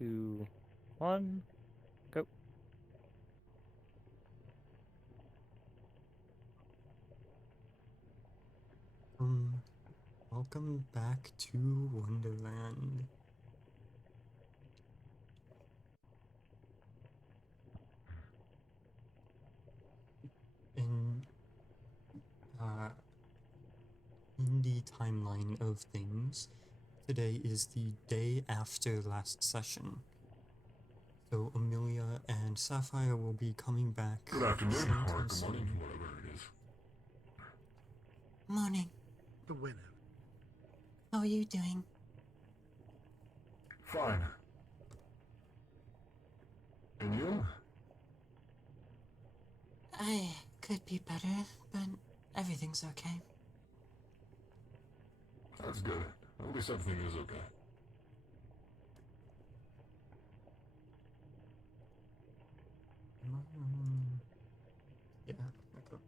2, 1, go. Welcome back to Wonderland. In the timeline of things, today is the day after last session. So Amelia and Sapphire will be coming back. Good afternoon, or good soon. morning, whatever it is. Morning. The winner. How are you doing? Fine. And you? I could be better, but everything's okay. That's good. At least everything is okay. Yeah, okay.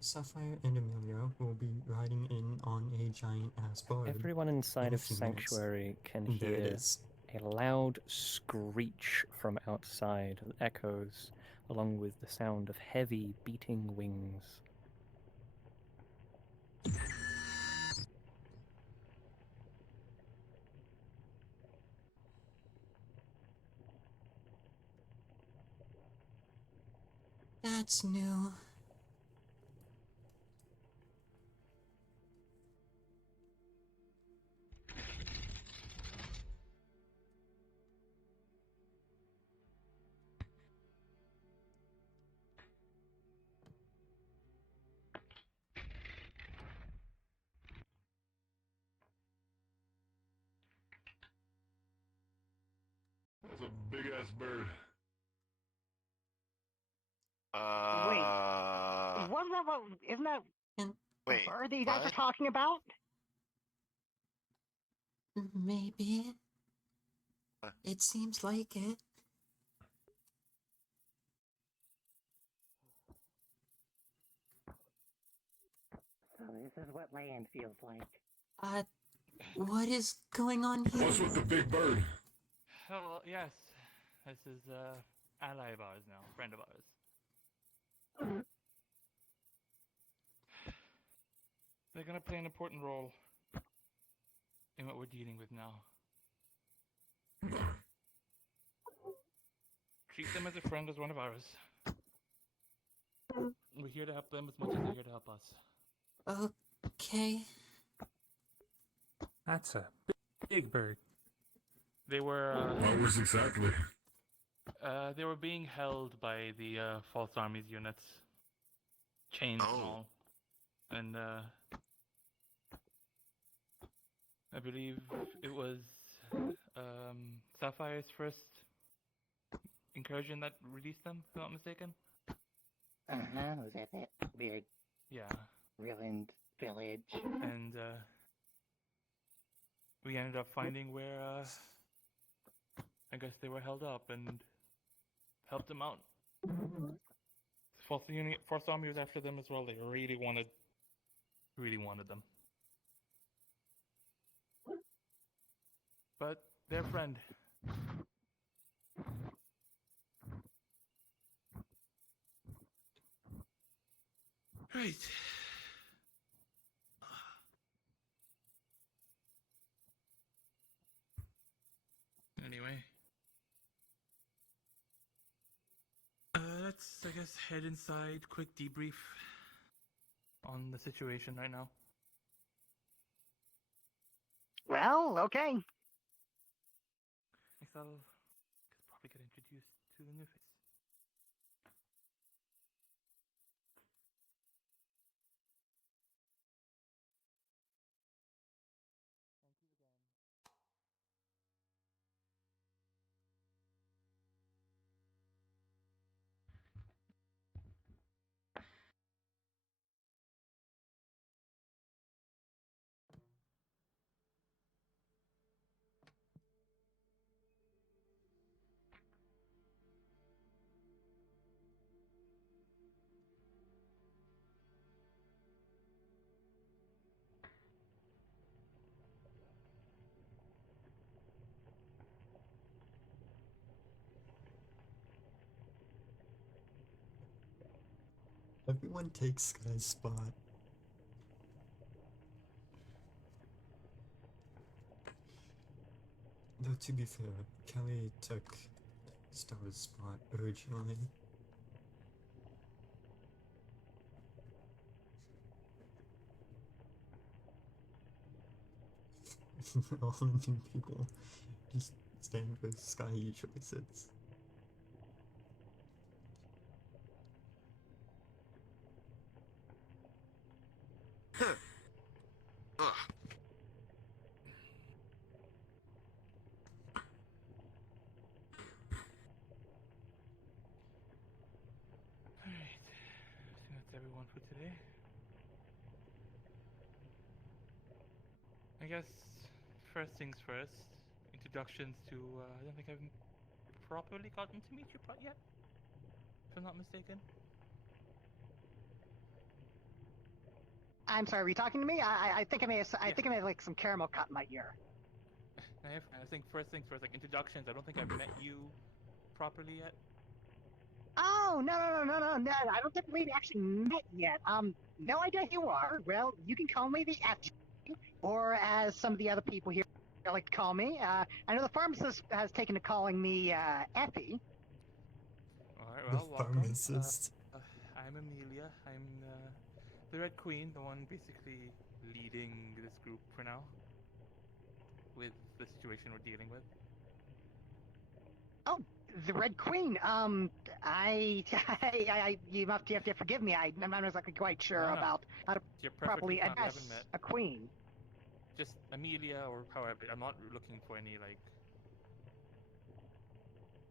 Sapphire and Amelia will be riding in on a giant-ass bird. Everyone inside in a of few minutes. Sanctuary can There it hear is. a loud screech from outside that echoes, along with the sound of heavy beating wings. That's new. That's a big-ass bird. Wait. What? Isn't that And the Wait, bird that you guys what? are talking about? maybe. What? It seems like it. So this is what land feels like. What is going on here? What's with the big bird? Hello, yes. This is ally of ours now, friend of ours. They're gonna play an important role in what we're dealing with now. Treat them as a friend, as one of ours. We're here to help them as much as they're here to help us. Okay. That's a big bird. They were What was exactly? they were being held by the False Armies units, chains and Oh. all, and I believe it was Sapphire's first incursion that released them, if I'm not mistaken. Was at that weird Yeah, ruined village. and we ended up finding where I guess they were held up and helped them out. False Army was after them as well. They really wanted them. But their friend. Right. Anyway. Let's, I guess, head inside. Quick debrief on the situation right now. Well, okay. Next, I'll probably get introduced to the new face. Everyone takes Sky's spot. Though to be fair, Kelly took Stella's spot originally. All the new people just stand for Sky choices. Alright. I think that's everyone for today. I guess first things first. Introductions to, I don't think I've properly gotten to meet you yet, if I'm not mistaken. I'm sorry, were you talking to me? I think I may have, I think I may have like some caramel cut in my ear. I think first things first, like introductions. I don't think I've met you properly yet. Oh, no, I don't think we've actually met yet. No idea who you are. Well, you can call me the F, or as some of the other people here like to call me. I know the pharmacist has taken to calling me, Effie. Alright, The well, welcome. pharmacist. I'm Amelia. I'm the Red Queen, the one basically leading this group for now with the situation we're dealing with. Oh, the Red Queen. You have to forgive me. I'm not exactly quite sure No. about how to You're perfectly properly fine. We address haven't met. a queen. Just Amelia or however. I'm not looking for any like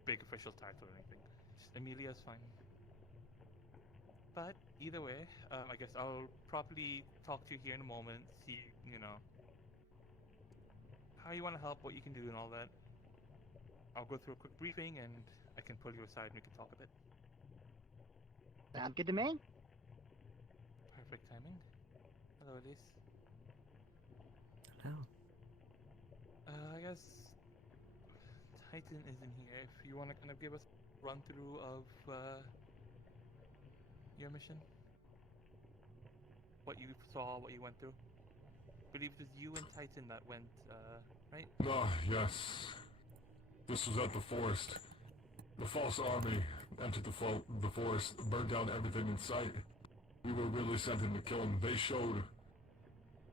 big official title or anything. Just Amelia's fine. But either way, I guess I'll properly talk to you here in a moment. See, how you want to help, what you can do, and all that. I'll go through a quick briefing, and I can pull you aside and we can talk a bit. Sound good to me? Perfect timing. Hello, Elise. Hello. I guess Titan isn't here. If you want to kind of give us a run through of your mission, what you saw, what you went through. I believe it was you and Titan that went, right? Ah, yes. This was at the forest. The false army entered the forest, burned down everything in sight. We were really sent in to kill them. They showed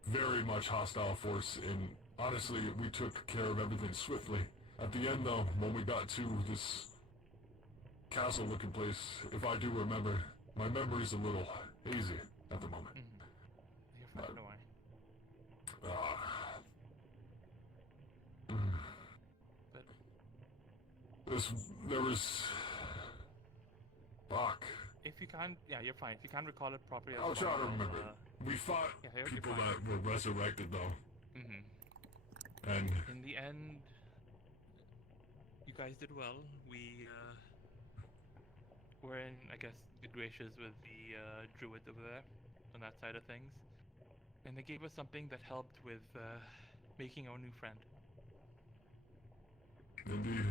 very much hostile force, and honestly, we took care of everything swiftly. At the end, though, when we got to this castle-looking place, if I do remember, my memory's a little hazy at the moment. You're fine, don't worry. But there was... Fuck. If you can't, yeah, you're fine. If you can't recall it properly, I'll try to remember. We fought yeah, you're people fine. that were resurrected, though. And in the end, you guys did well. We were in, I guess, good graces with the druid over there on that side of things, and they gave us something that helped with making our new friend. indeed,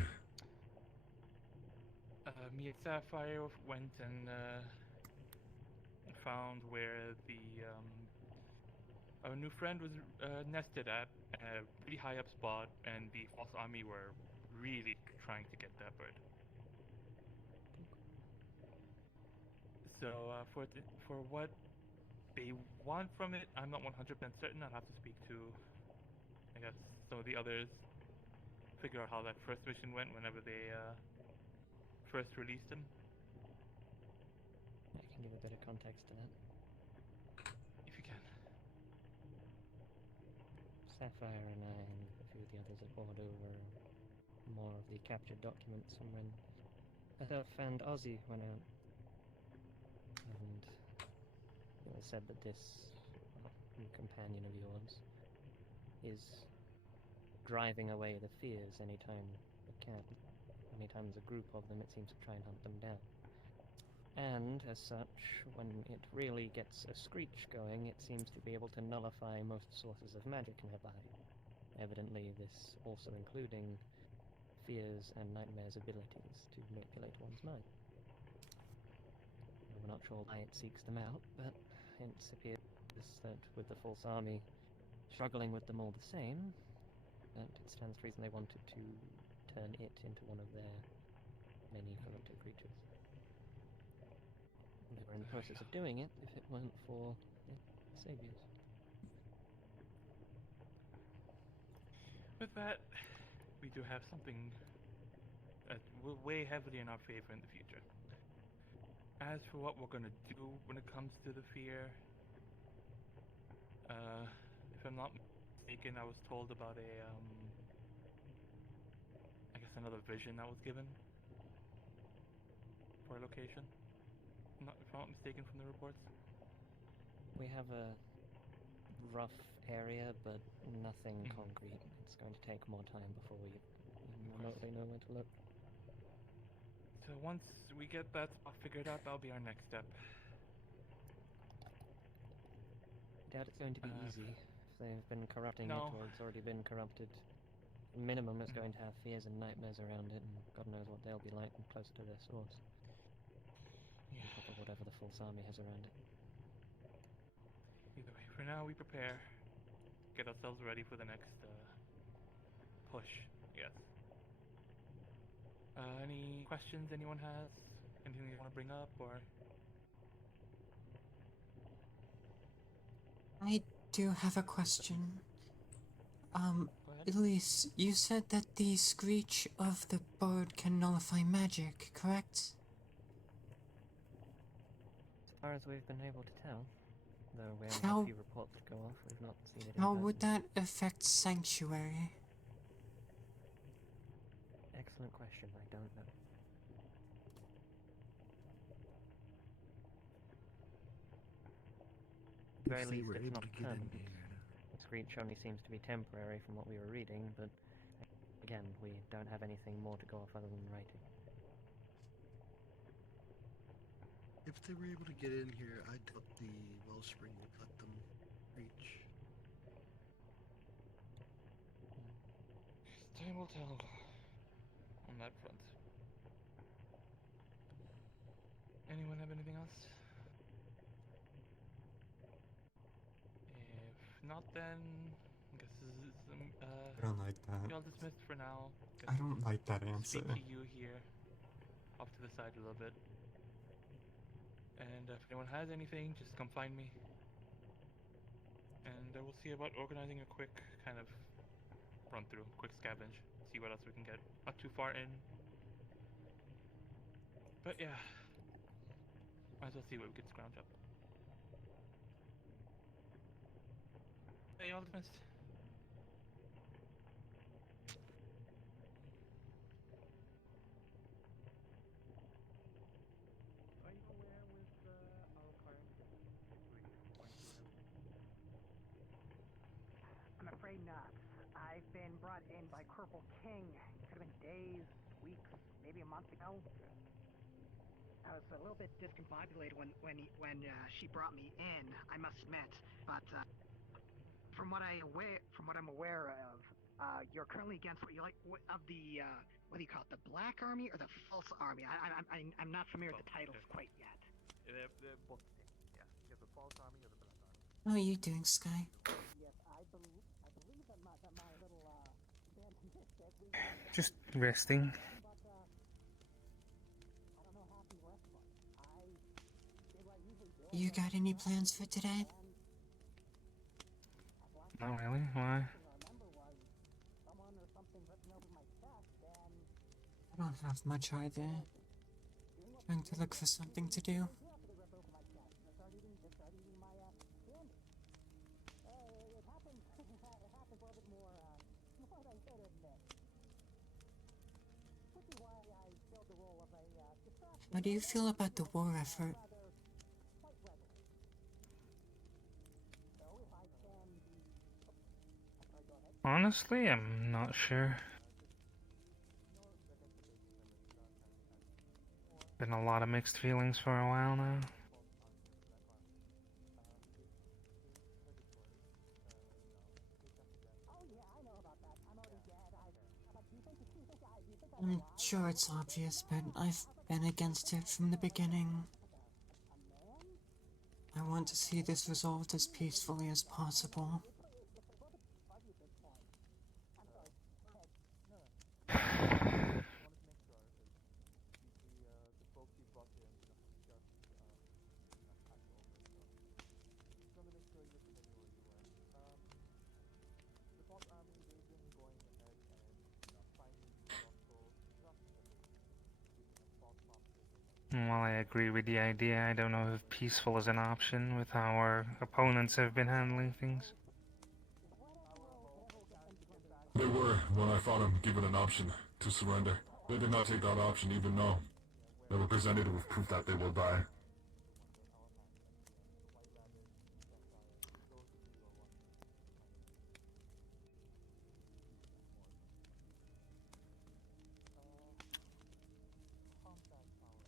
Me and Sapphire went and found where the our new friend was nested at a pretty high up spot, and the false army were really trying to get that bird. So for what they want from it, I'm not 100% certain. I'll have to speak to, I guess, some of the others, figure out how that first mission went whenever they first released him. I can give a bit of context to that. If you can. Sapphire and I and a few of the others had pored over more of the captured documents, and when Elf and Ozzy went out, and it was said that this new companion of yours is driving away the fears anytime it can. Anytime there's a group of them, it seems to try and hunt them down. And, as such, when it really gets a screech going, it seems to be able to nullify most sources of magic nearby. Evidently, this also including fears and nightmares' abilities to manipulate one's mind. not sure why it seeks them out, but it appears that with the false army struggling with them all the same, that it stands to reason they wanted to turn it into one of their many corrupted creatures. They were in the process of doing it if it weren't for the saviors. With that, we do have something will weigh heavily in our favor in the future. As for what we're gonna do when it comes to the fear, if I'm not mistaken, I was told about I guess another vision that was given for a location. If I'm not mistaken from the reports. We have a rough area, but nothing Mhm. concrete. It's going to take more time before we remotely know where to look. So once we get that spot figured out, that'll be our next step. Doubt it's going to be easy. If they've been corrupting No. it, or it's already been corrupted, minimum it's Mhm. going to have fears and nightmares around it, and God knows what they'll be like closer to their source. Yeah. On top of whatever the false army has around it. Either way, for now we prepare, get ourselves ready for the next push. Yes. Any questions anyone has? Anything you want to bring up, or? I do have a question. Go ahead. Elise, you said that the screech of the bird can nullify magic, correct? As far as we've been able to tell, though we only How- have a few reports to go off, we've not seen it in How person. would that affect Sanctuary? Excellent question, I don't know. At the very If they least, were it's able not to get in permanent. here. The screech only seems to be temporary from what we were reading, but again, we don't have anything more to go off other than writing. If they were able to get in here, I doubt the wellspring would let them reach. Time will tell on that front. Anyone have anything else? If not, then I guess this is I don't like that. y'all dismissed for now. I don't like that answer. Speak to you here, off to the side a little bit. And if anyone has anything, just come find me. And we'll see about organizing a quick kind of run through, quick scavenge, see what else we can get. Not too far in. But yeah, might as well see what we could scrounge up. Hey, y'all dismissed. Are you aware with our current situation going through and everything? I'm afraid not. I've been brought in by Corporal King. Could have been days, weeks, maybe a month ago. I was a little bit discombobulated when she brought me in, I must admit. But from what I'm aware of, you're currently against what do you call it, the Black Army or the False Army? I'm not familiar with the titles quite yet. They're both the same. Yeah, you have the false army or the black army. How are you doing, Sky? Yes, I believe that my little band said we Just resting. but I don't know half the rest of us. I did what I usually do. You got any plans for today? Not really. Why? Someone or something ripping over my chest, and I don't have much either. Trying to look for something to do. they rip over my chest. They start eating my candy. It happens. It happens a little bit more than I should admit. Which is why I filled the role of a distraction. How do you feel about the war effort? Rather quite readily. So if I can be, sorry, go ahead. Honestly, I'm not sure. Been a lot of mixed feelings for a while now. Oh yeah, I know about that. I'm already dead. But do you think I'm sure it's obvious, but I've been against it from the beginning. I want to see this resolved as peacefully as possible. While I agree with the idea, I don't know if peaceful is an option with how our opponents have been handling things. They were when I found them given an option to surrender. They did not take that option even though they were presented with proof that they will die.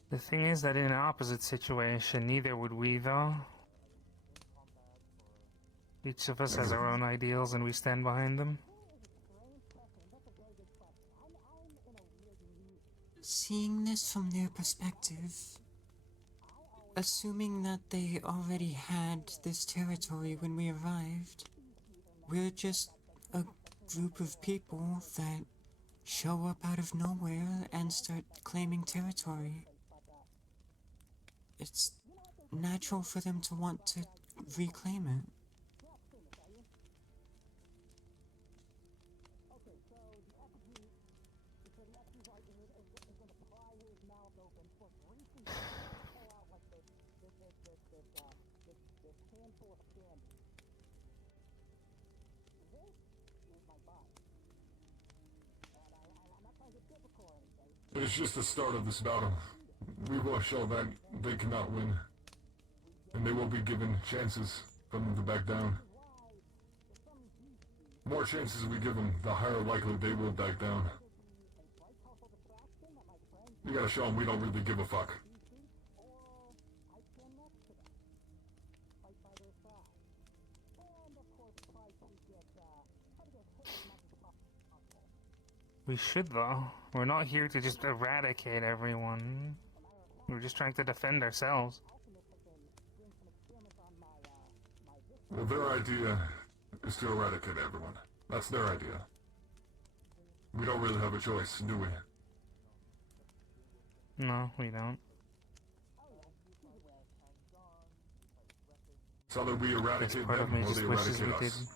The thing is that in an opposite situation, neither would we, though. Each of us has our own ideals and we stand behind them. Seeing this from their perspective, assuming that they already had this territory when we arrived, we're just a group of people that show up out of nowhere and start claiming territory. It's natural for them to want to reclaim it. It's just the start of this battle. We will show that they cannot win. And they will be given chances for them to back down. More chances we give them, the higher likely they will back down. You gotta show them we don't really give a fuck. We should, though. We're not here to just eradicate everyone. We're just trying to defend ourselves. Well, their idea is to eradicate everyone. That's their idea. We don't really have a choice, do we? No, we don't. It's either we That's eradicate part of them me or just they wishes we eradicate us. didn't.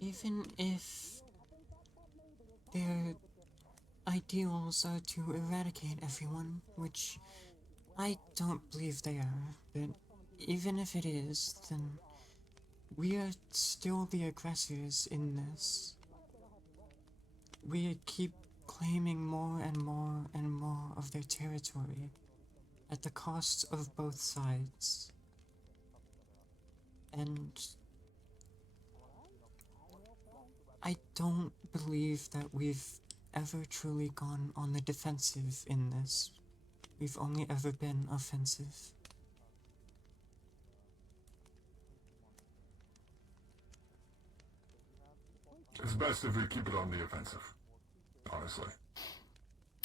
Even if their ideals are to eradicate everyone, which I don't believe they are, but even if it is, then we are still the aggressors in this. We keep claiming more and more and more of their territory at the cost of both sides. And I don't believe that we've ever truly gone on the defensive in this. We've only ever been offensive. It's best if we keep it on the offensive, honestly.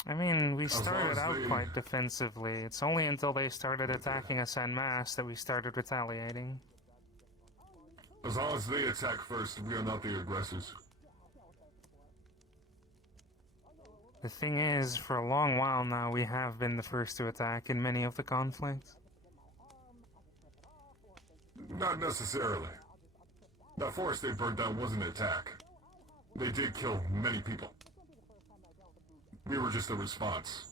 I mean, we As long started as out they- quite defensively. It's only until they started attacking us en masse that we started retaliating. As long as they attack first, we are not the aggressors. The thing is, for a long while now, we have been the first to attack in many of the conflicts. Not necessarily. That forest they burned down wasn't an attack. They did kill many people. We were just a response.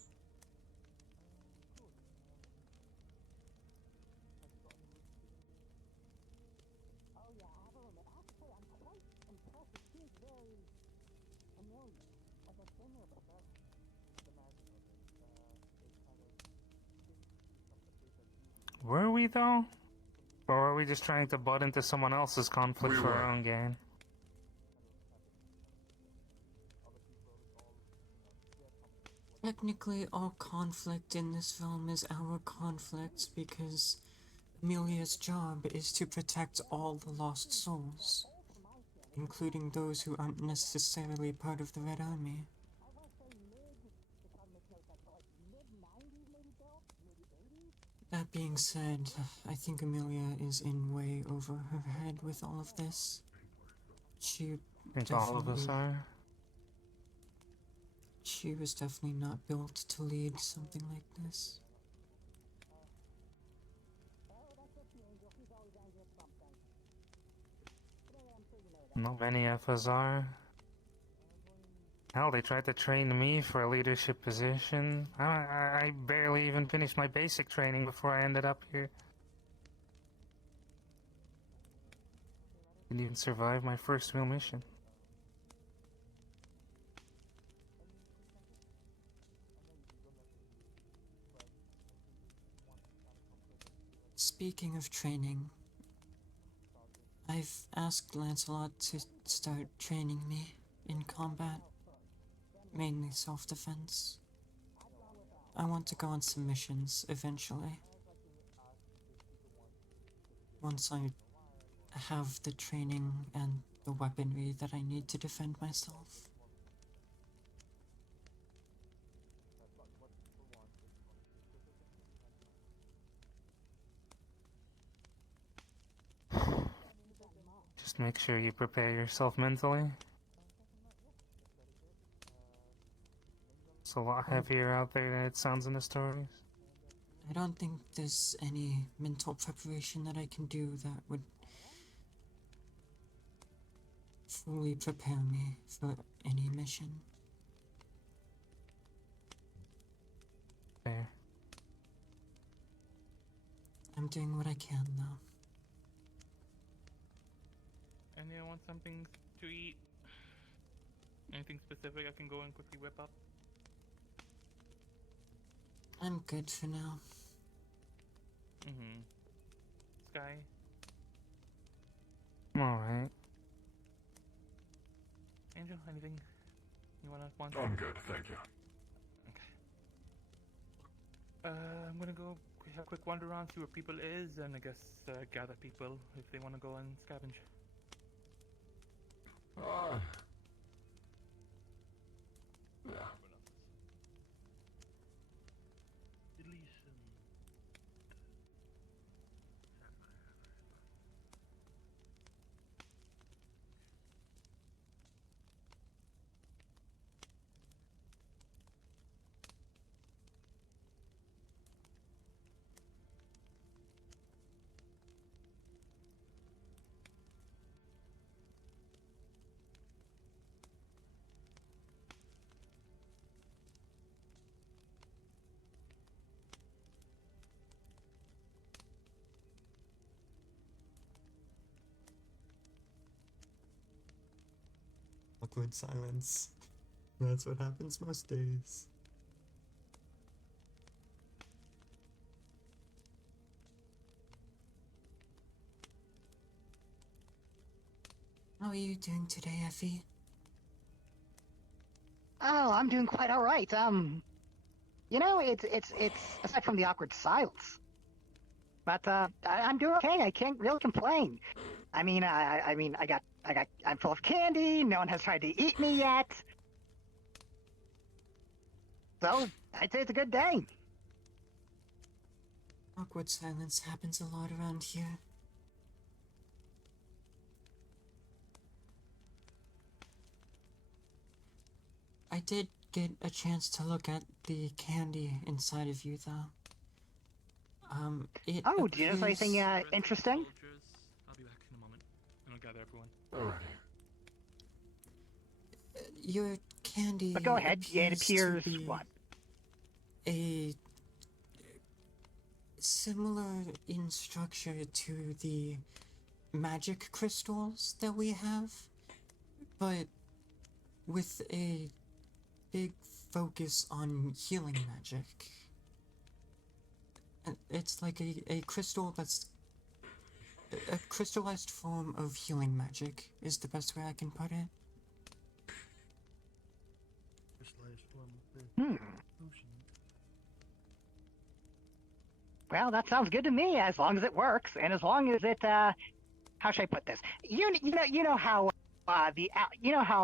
Were we, though? Or were we just trying to butt into someone else's conflict We for were. our own gain? Technically, all conflict in this realm is our conflict because Amelia's job is to protect all the lost souls, including those who aren't necessarily part of the Red Army. That being said, I think Amelia is in way over her head with all of this. She I think all of us definitely- are. She was definitely not built to lead something like this. Not many of us are. Hell, they tried to train me for a leadership position. I barely even finished my basic training before I ended up here. Didn't even survive my first real mission. Speaking of training, I've asked Lancelot to start training me in combat, mainly self-defense. I want to go on some missions eventually. Once I have the training and the weaponry that I need to defend myself. Just make sure you prepare yourself mentally. It's a lot heavier out there than it sounds in the stories. I don't think there's any mental preparation that I can do that would fully prepare me for any mission. Fair. I'm doing what I can, though. Anyone want something to eat? Anything specific I can go and quickly whip up? I'm good for now. Mm-hmm. Sky? I'm alright. Angel, anything you want? I'm good, thank you. I'm gonna go have a quick wander around, see where people is, and I guess gather people if they want to go and scavenge. Yeah. Awkward silence. That's what happens most days. How are you doing today, Effie? Oh, I'm doing quite all right. You know, it's aside from the awkward silence. But I'm doing okay. I can't really complain. I mean, I'm full of candy. No one has tried to eat me yet. So I'd say it's a good day. Awkward silence happens a lot around here. I did get a chance to look at the candy inside of you, though. It Oh, do you notice appears- anything interesting? Soldiers, I'll be back in a moment. And I'll gather everyone. Alrighty. Your candy. But go ahead. Yeah, it appears to be what? a similar in structure to the magic crystals that we have, but with a big focus on healing magic. And it's like a crystal that's a crystallized form of healing magic is the best way I can put it. Crystallized form. Well, that sounds good to me, as long as it works, and as long as it, how should I put this? You know how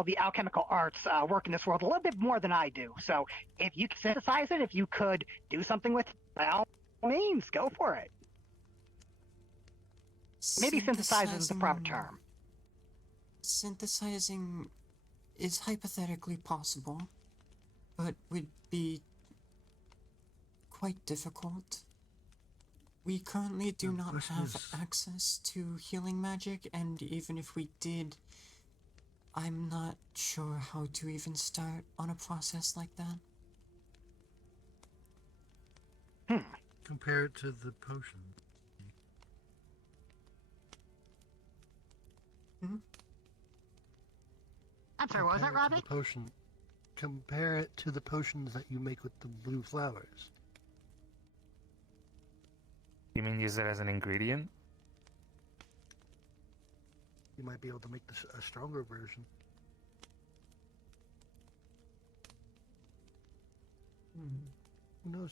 the alchemical arts work in this world a little bit more than I do. So if you could synthesize it, if you could do something with it, by all means, go for it. Maybe synthesize is the proper term. Synthesizing is hypothetically possible, but would be quite difficult. We currently do The not question have is- access to healing magic, and even if we did, I'm not sure how to even start on a process like that. Compare it to the potion. I'm sorry, what was that, Compare it to Robbie? the potion. Compare it to the potions that you make with the blue flowers. You mean use it as an ingredient? You might be able to make a stronger version. Who knows?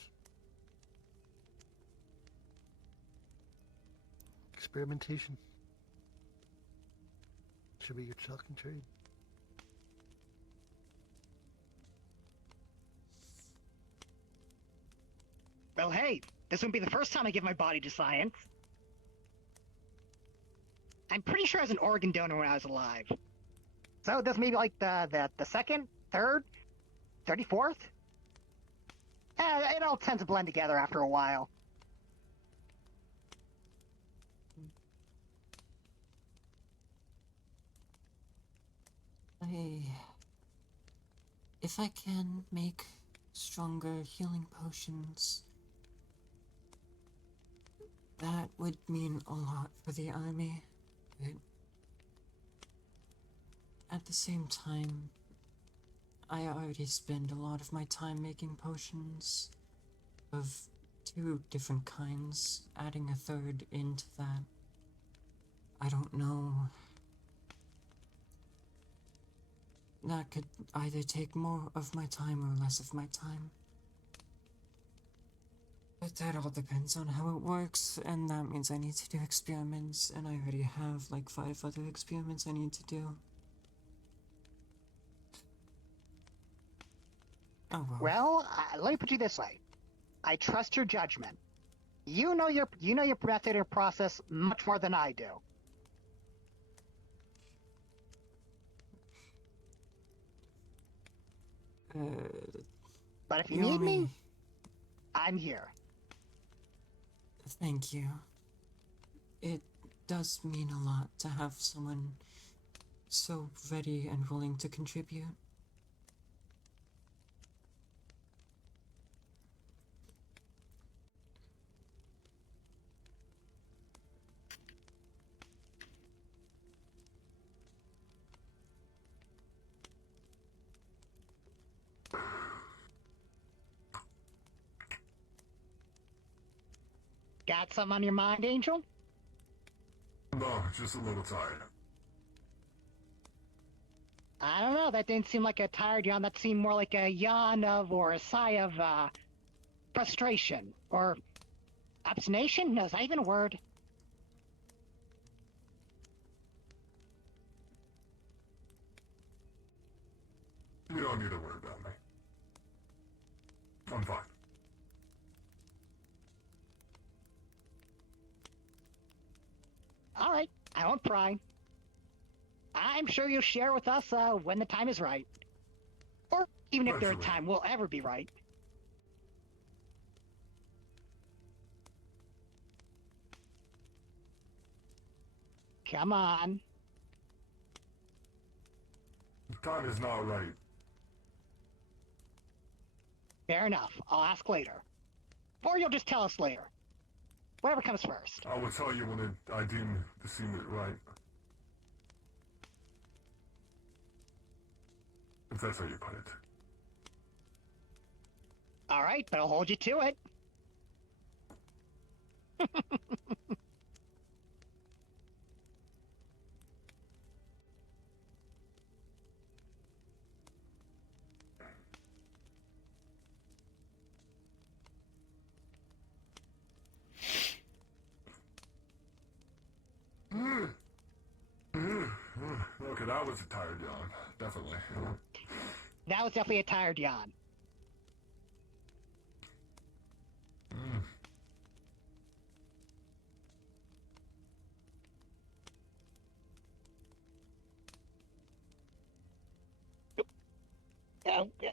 Experimentation should be your second trade. Well, hey, this wouldn't be the first time I give my body to science. I'm pretty sure I was an organ donor when I was alive. So this may be like the second, third, 34th? It all tends to blend together after a while. If I can make stronger healing potions, that would mean a lot for the army, but at the same time, I already spend a lot of my time making potions of 2 different kinds. Adding a third into that, I don't know. That could either take more of my time or less of my time. But that all depends on how it works, and that means I need to do experiments, and I already have like 5 other experiments I need to do. Oh well. Well, let me put you this way. I trust your judgment. You know your method or process much more than I do. But if you need me, I'm here. Thank you. It does mean a lot to have someone so ready and willing to contribute. Got something on your mind, Angel? No, just a little tired. I don't know, that didn't seem like a tired yawn. That seemed more like a yawn of, or a sigh of, frustration. Or obstination? No, is that even a word? You don't need to worry about me. I'm fine. Alright, I won't pry. I'm sure you'll share with us when the time is right. Or even if their time will ever be right. Come on. The time is not right. Fair enough. I'll ask later. Or you'll just tell us later. Whatever comes first. I will tell you when I deem it right. If that's how you put it. Alright, but I'll hold you to it. Okay, that was a tired yawn. Definitely. That was definitely a tired yawn. Mm. Oh, yeah.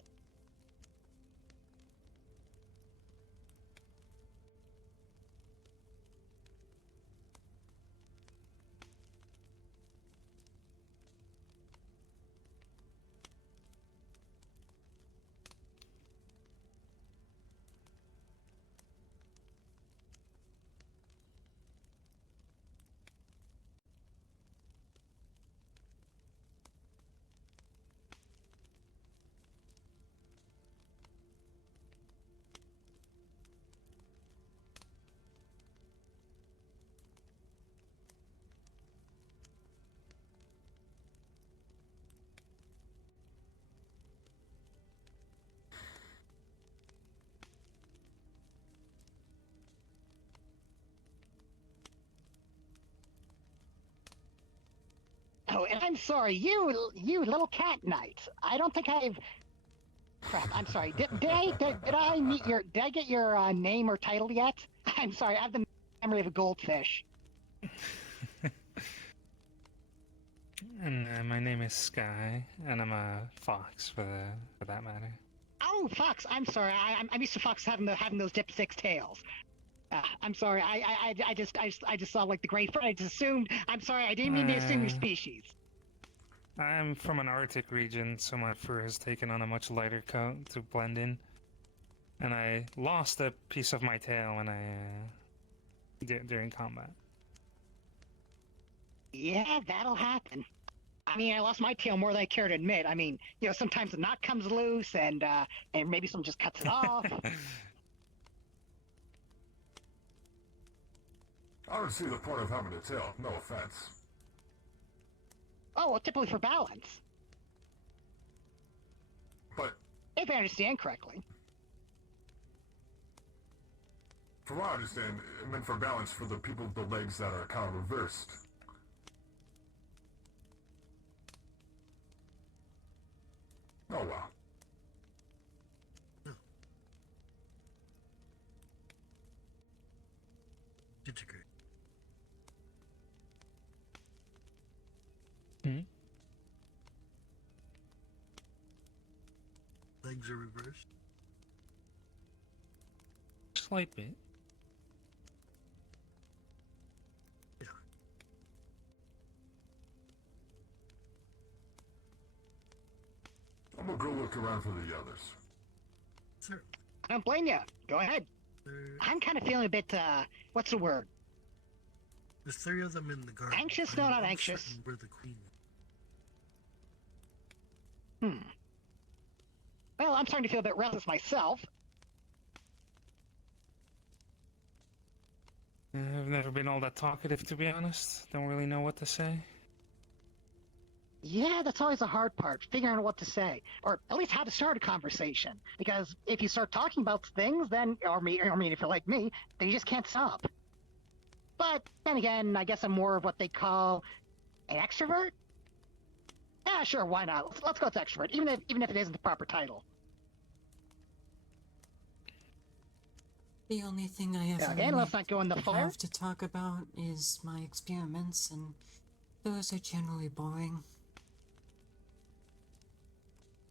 Oh, and I'm sorry, you little cat knight. I don't think I've. Crap. I'm sorry. Did I meet your? Did I get your name or title yet? I'm sorry. I have the memory of a goldfish. And my name is Sky, and I'm a fox for that matter. Oh, Fox. I'm sorry. I'm used to Fox having those dip six tails. I'm sorry. I just saw like the great. I just assumed. I'm sorry. I didn't mean to assume your species. I'm from an Arctic region, so my fur has taken on a much lighter coat to blend in. And I lost a piece of my tail when during combat. Yeah, that'll happen. I mean, I lost my tail more than I care to admit. I mean, sometimes the knot comes loose, and maybe someone just cuts it off. I don't see the point of having a tail. No offense. Oh, well, typically for balance. But If I understand correctly. from what I understand, it meant for balance for the people with the legs that are kind of reversed. Oh wow. Integrate. Hmm? Legs are reversed. Slight bit. Yeah. I'm gonna go look around for the others. Sir, I don't blame you. Go ahead. I'm kind of feeling a bit, what's the word? there's 3 of them in the garden. Anxious? I No, am not uncertain anxious. Where the queen is. Well, I'm starting to feel a bit restless myself. I've never been all that talkative, to be honest. Don't really know what to say. Yeah, that's always the hard part, figuring out what to say, or at least how to start a conversation. Because if you start talking about things, then, or if you're like me, then you just can't stop. But then again, I guess I'm more of what they call an extrovert. Yeah, sure, why not? Let's go with extrovert, even if it isn't the proper title. The only thing I ever Again, let's not go in the fire. have to talk about is my experiments, and those are generally boring.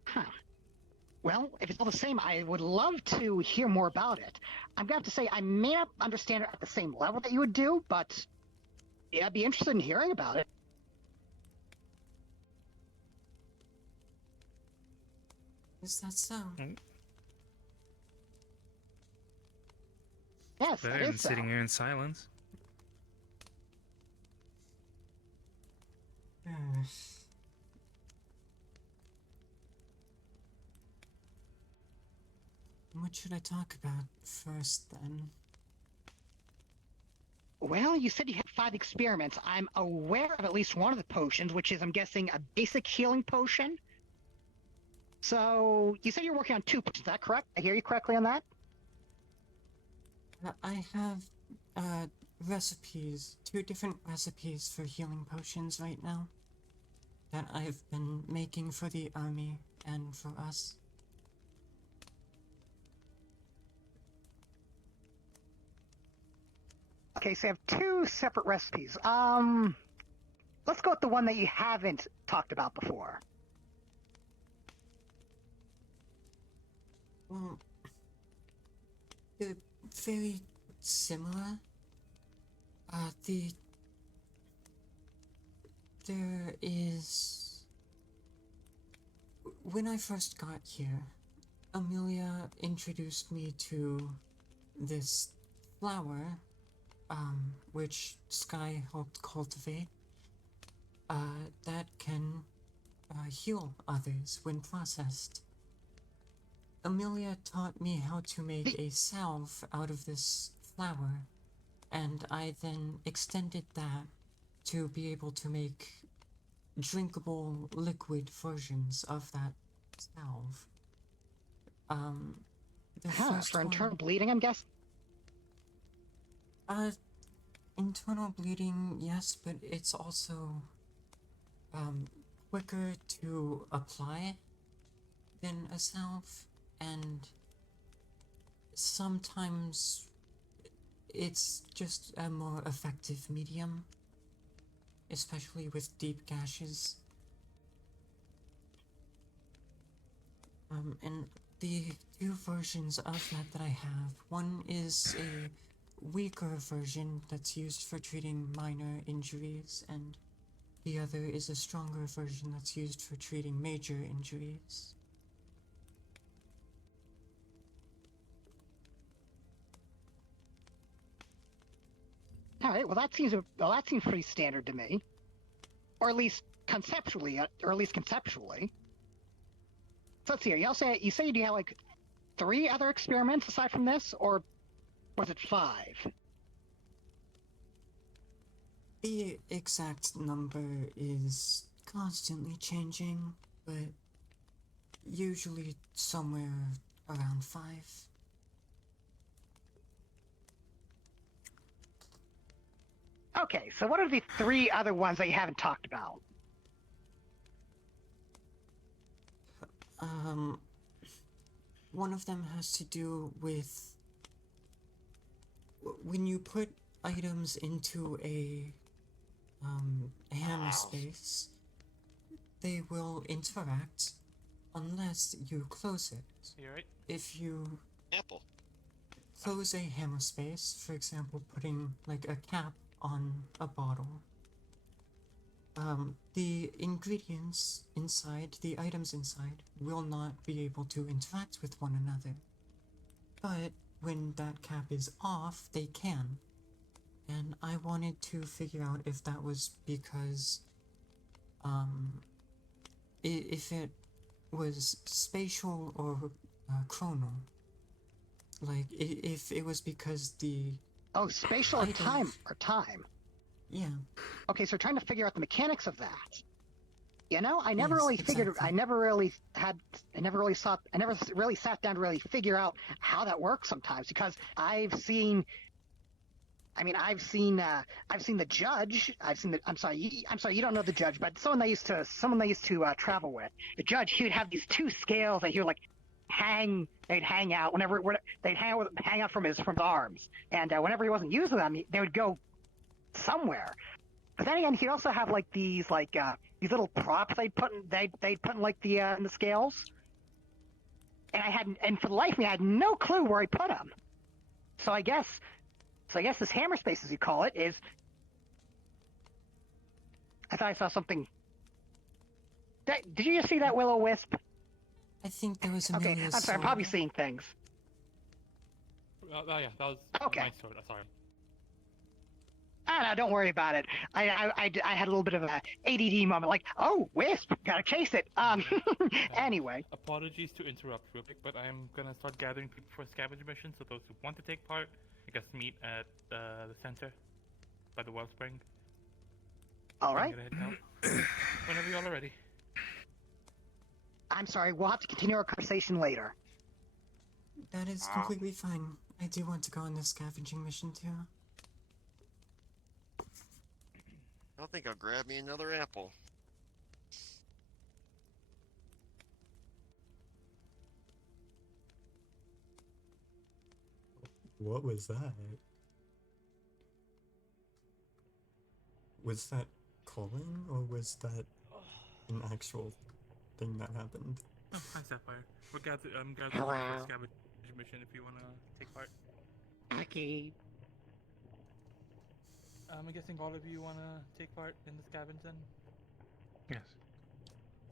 Huh. Well, if it's all the same, I would love to hear more about it. I'm gonna have to say I may not understand it at the same level that you would do, but yeah, I'd be interested in hearing about it. Is that so? Yes, Better that than is so. sitting here in silence. What should I talk about first, then? Well, you said you had 5 experiments. I'm aware of at least one of the potions, which is, I'm guessing, a basic healing potion. So, you said you're working on 2 potions, is that correct? I hear you correctly on that? I have, recipes. 2 different recipes for healing potions right now. that I've been making for the army and for us. Okay, so you have two separate recipes. Let's go with the one that you haven't talked about before. Well, they're very similar. There is... When I first got here, Amelia introduced me to this flower, which Sky helped cultivate, that can heal others when processed. Amelia taught me how to make a salve out of this flower, and I then extended that to be able to make drinkable liquid versions of that salve. The first For internal one, bleeding, I'm guessing? internal bleeding, yes, but it's also, quicker to apply than a salve, and sometimes it's just a more effective medium, especially with deep gashes. And the two versions of that I have, one is a weaker version that's used for treating minor injuries, and the other is a stronger version that's used for treating major injuries. All right. Well, that seems pretty standard to me, or at least conceptually. So let's see here. You say you have like 3 other experiments aside from this, or was it 5? The exact number is constantly changing, but usually somewhere around 5. Okay. So what are the 3 other ones that you haven't talked about? One of them has to do with when you put items into a hammer space, they will interact unless you close it. You right? If you Apple. close a hammer space, for example, putting like a cap on a bottle, the ingredients inside, the items inside, will not be able to interact with one another. But when that cap is off, they can. And I wanted to figure out if that was because, if it was spatial or chronal. Like, if it was because the... Oh, spatial or time. Yeah. Okay, so trying to figure out the mechanics of that. You know, I never Yes, really figured. exactly. I never really sat down to really figure out how that works sometimes, because I've seen the judge. I'm sorry, you don't know the judge, but someone that used to travel with the judge. He would have these 2 scales that he would like they'd hang out they'd hang out from his arms, and whenever he wasn't using them, they would go somewhere. But then again, he'd also have like these little props they'd put in like in the scales, and for the life of me, I had no clue where he put them. So I guess this hammer space, as you call it, is. I thought I saw something. Did you just see that will-o-wisp? I think there was Okay, Amelia's I'm sorry. I'm probably seeing things. Oh yeah, that was Okay. my sword. Sorry. No, don't worry about it. I had a little bit of a ADD moment, like, oh, wisp, gotta chase it. Anyway. Apologies to interrupt, Rubik, but I'm gonna start gathering people for a scavenger mission. So those who want to take part, I guess meet at the center by the wellspring. All right. I'm gonna head out. Whenever y'all are ready. I'm sorry. We'll have to continue our conversation later. That is completely fine. I do want to go on this scavenging mission too. I think I'll grab me another apple. What was that? Was that calling, or was that an actual thing that happened? Oh, hi, Sapphire. I'm gathering Hello. for a scavenge mission if you want to take part. Okay. I'm guessing all of you want to take part in the scavenge then? Yes.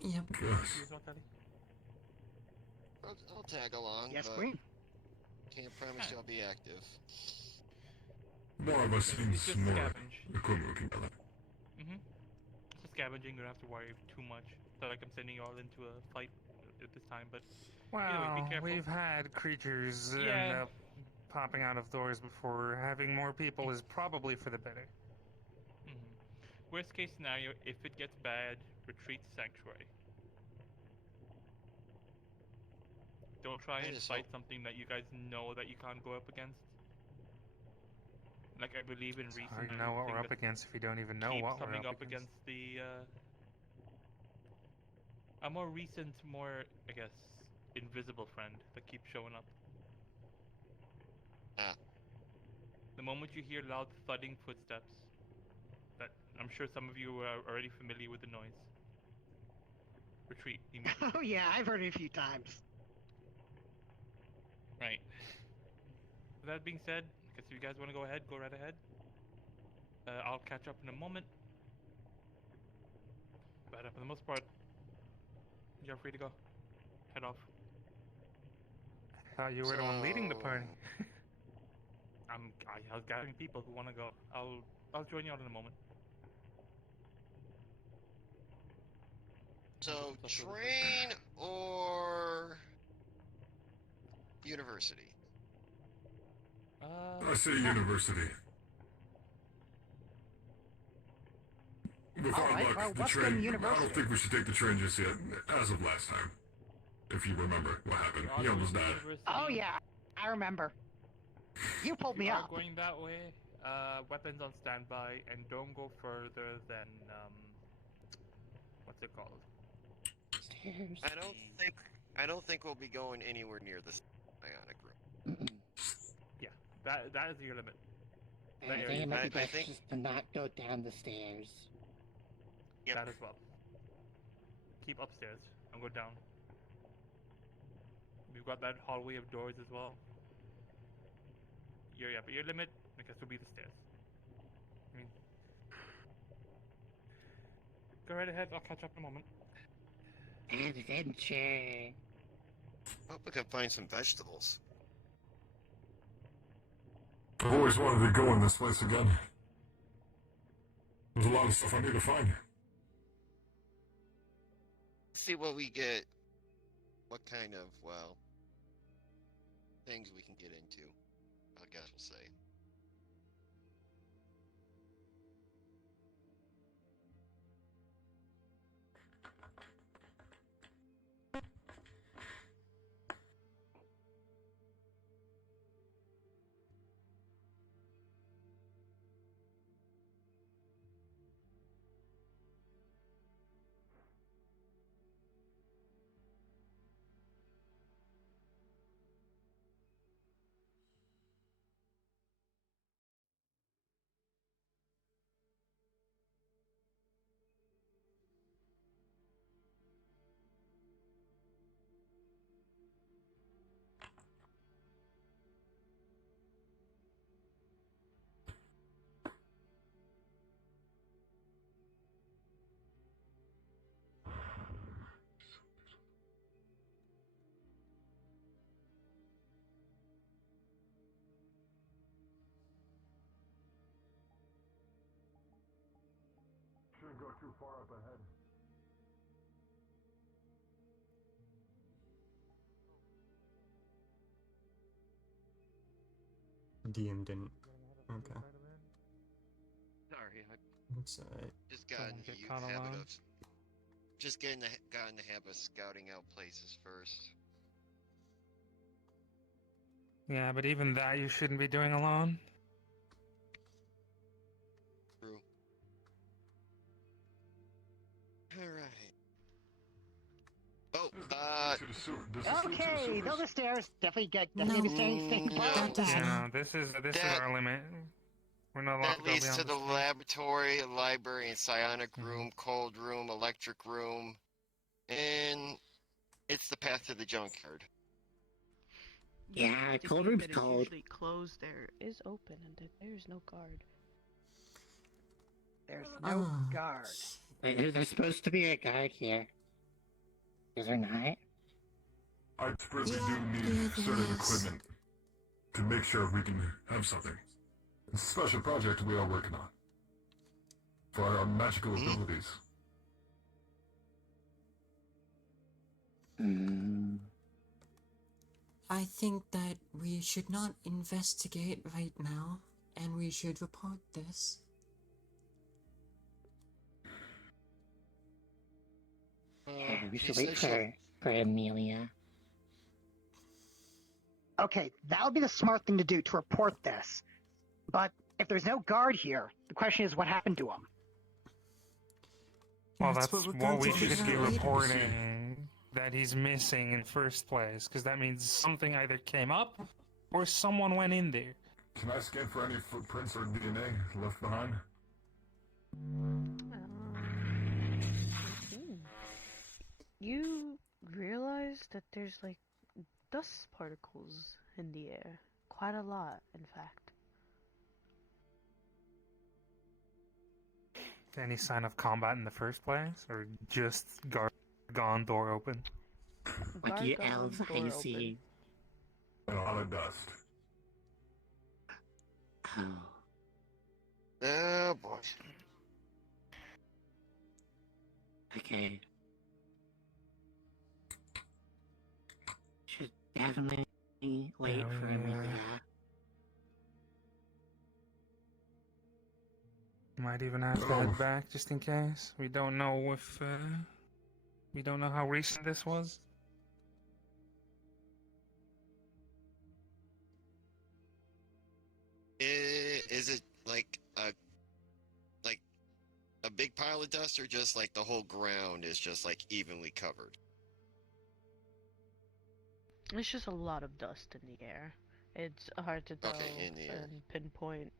Yep. You as well, Teddy? I'll tag along, Yes, but Queen. can't promise I'll be active. More of us It's seems just more scavenge. equivalent together. Just scavenging, you don't have to worry too much. It's not like I'm sending you all into a fight at this time, but Well, either way, be careful. we've had creatures end Yeah. up popping out of doors before. Having more people is probably for the better. Worst case scenario, if it gets bad, retreat to Sanctuary. Don't try I and just fight hope- something that you guys know that you can't go up against. Like I believe in It's recent. hard to know what thing we're up that against if you don't even know keeps what we're coming up against. the a more recent, more I guess invisible friend that keeps showing up. Ah. The moment you hear loud thudding footsteps, that I'm sure some of you are already familiar with the noise. Retreat immediately. Oh yeah, I've heard it a few times. Right. With that being said, I guess if you guys want to go ahead, go right ahead. I'll catch up in a moment. But for the most part, you're free to go. Head off. Thought you were the one leading the party. I was gathering people who want to go. I'll join you out in a moment. So, train or university? I say university. Before Alright, I well, the let's go to train, I university. don't think we should take the train just yet, as of last time. If you remember what happened. He almost died. Oh yeah, I remember. You pulled me You are up. going that way. Weapons on standby, and don't go further than what's it called? Stairs. I don't think we'll be going anywhere near this ionic room. Yeah, that is your limit. I That think area. it might be I best think- just to not go down the stairs. Yep. That as well. Keep upstairs and go down. We've got that hallway of doors as well. But your limit, I guess, will be the stairs. I mean, go right ahead. I'll catch up in a moment. Adventure. Hope we can find some vegetables. I've always wanted to go in this place again. There's a lot of stuff I need to find. See what we get. What kind of, well, things we can get into, I guess we'll say. Shouldn't go too far up ahead. DM didn't. Okay. Sorry, I That's alright. just got Don't in get the caught habit along. of got in the habit of scouting out places first. Yeah, but even that you shouldn't be doing alone. True. Alright. Oh, Does this lead to the Okay, sewers? those are stairs. Definitely No. be staying close. That does Yeah, not. no, this is That- our limit. We're not allowed That to go leads beyond to the this. laboratory, library, and psionic Mhm. room, cold room, electric room, and it's the path to the junkyard. Yeah, The cold gate room's that is cold. usually closed there is open, and there's no guard. There's no Oh. guard. Wait, there's supposed to be a guard here. Is there not? I desperately Yeah, do need yeah, certain there is. equipment to make sure we can have something. It's a special project we are working on. For our magical abilities. I think that we should not investigate right now, and we should report this. Yeah, we He should wait said for Amelia. Okay, that would be the smart thing to do, to report this. But if there's no guard here, the question is what happened to him? Well, That's that's what we're what going we to should figure be out later. reporting, that he's missing in first place, because that means something either came up or someone went in there. Can I scan for any footprints or DNA left behind? You realize that there's like dust particles in the air. Quite a lot, in fact. Any sign of combat in the first place, or just guard gone, door open? What Guard do you gone, elves door I open. see? A lot of dust. Oh. Oh boy. Okay. Should definitely wait for Amelia. Might even have to head back just in case. We don't know if we don't know how recent this was. Is it like a big pile of dust, or just like the whole ground is just like evenly covered? It's just a lot of dust in the air. It's hard to tell Okay, in the air. and pinpoint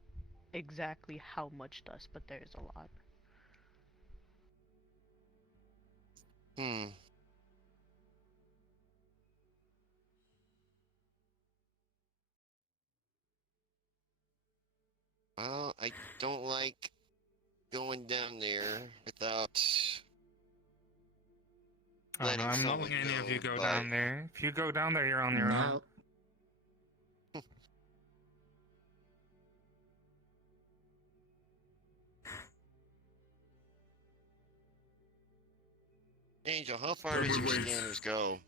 exactly how much dust, but there's a lot. Well, I don't like going down there without. Oh, no, Letting I'm not someone letting any of you go, go but- down there. If you go down there, you're on your own. No. Angel, how far does your scanners go?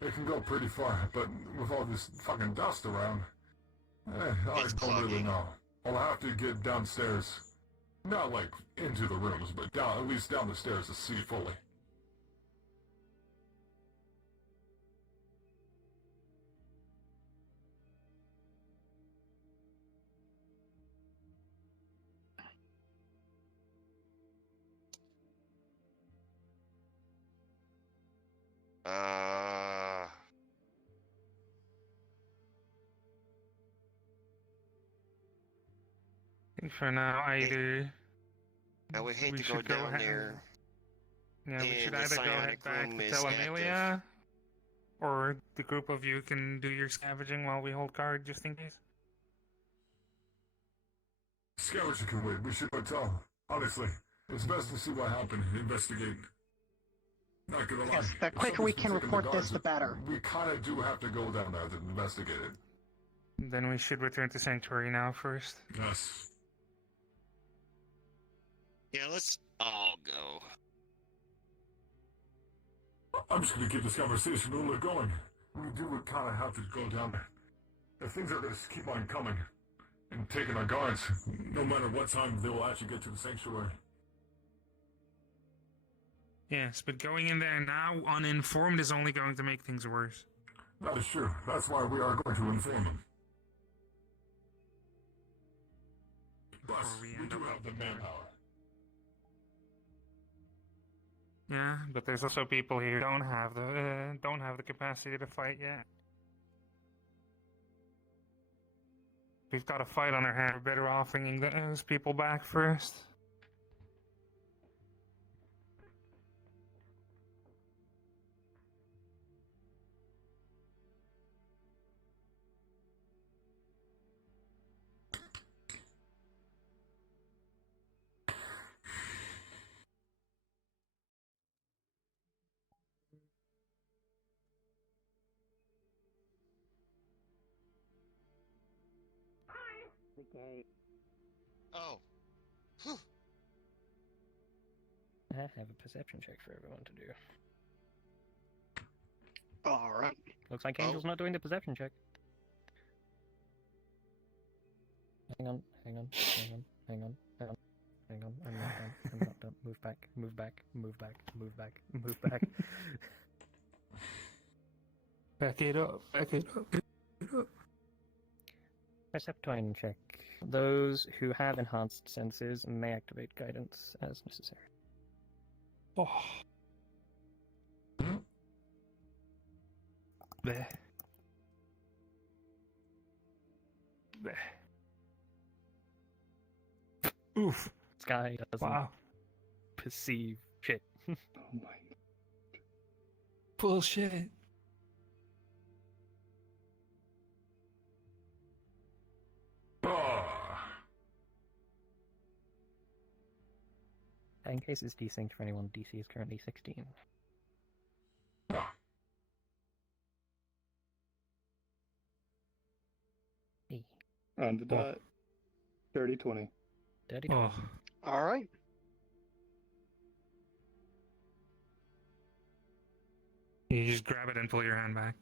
It can go pretty far, but with all this fucking dust around, I It's don't really clogging. know. I'll have to get downstairs. Not like into the rooms, but down, at least down the stairs to see fully. I think for now, either I would hate we to go should go down ahead. there. Yeah, we and should the either go head psionic back room to is tell active. Amelia, or the group of you can do your scavenging while we hold guard, just in case. Scavenger can wait. We should tell. Honestly, it's best to see what happened. Investigate. Not gonna lie. Yes, the if quicker we something's can taking the report this, guards, the better. We kind of do have to go down there to investigate it. Then we should return to Sanctuary now first. Yes. Yeah, let's all go. I'm just gonna keep this conversation a little going. We do kind of have to go down there. If things are gonna just keep on coming and taking our guards, no matter what time they will actually get to the sanctuary. Yes, but going in there now uninformed is only going to make things worse. That is true. That's why we are going to inform them. Plus, Before we we end do up have the with the- manpower. Yeah, but there's also people here who don't have the capacity to fight yet. We've got a fight on our hands. We're better off bringing those people back first. Oh. Whew. I have a perception check for everyone to do. Alright. Looks like Oh. Angel's not doing the perception check. Hang on. I'm not done. Move back. Back it up. Perceptoine check. Those who have enhanced senses may activate guidance as necessary. Oh. Bleh. Oof. This guy doesn't perceive shit. Oh my god. Bullshit. In case it's desynced for anyone, DC is currently 16. Hey. On the dot. 30-20. Dirty. Oh. Alright. You just grab it and pull your hand back.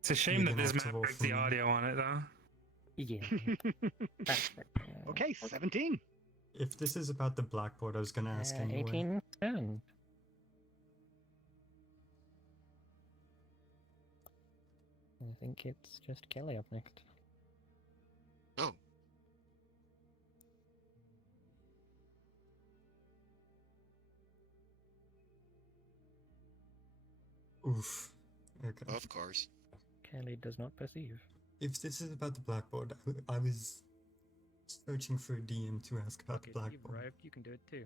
It's a shame You're that gonna this have to map roll breaks for the me. audio on it, though. Yeah. Okay, 17. If this is about the blackboard, I was gonna ask anyway. 18 turn. I think it's just Kelly up next. Oh. Oof. Okay. Of course. Kelly does not perceive. If this is about the blackboard, I was searching for a DM to ask about the You've blackboard. arrived, you can do it too.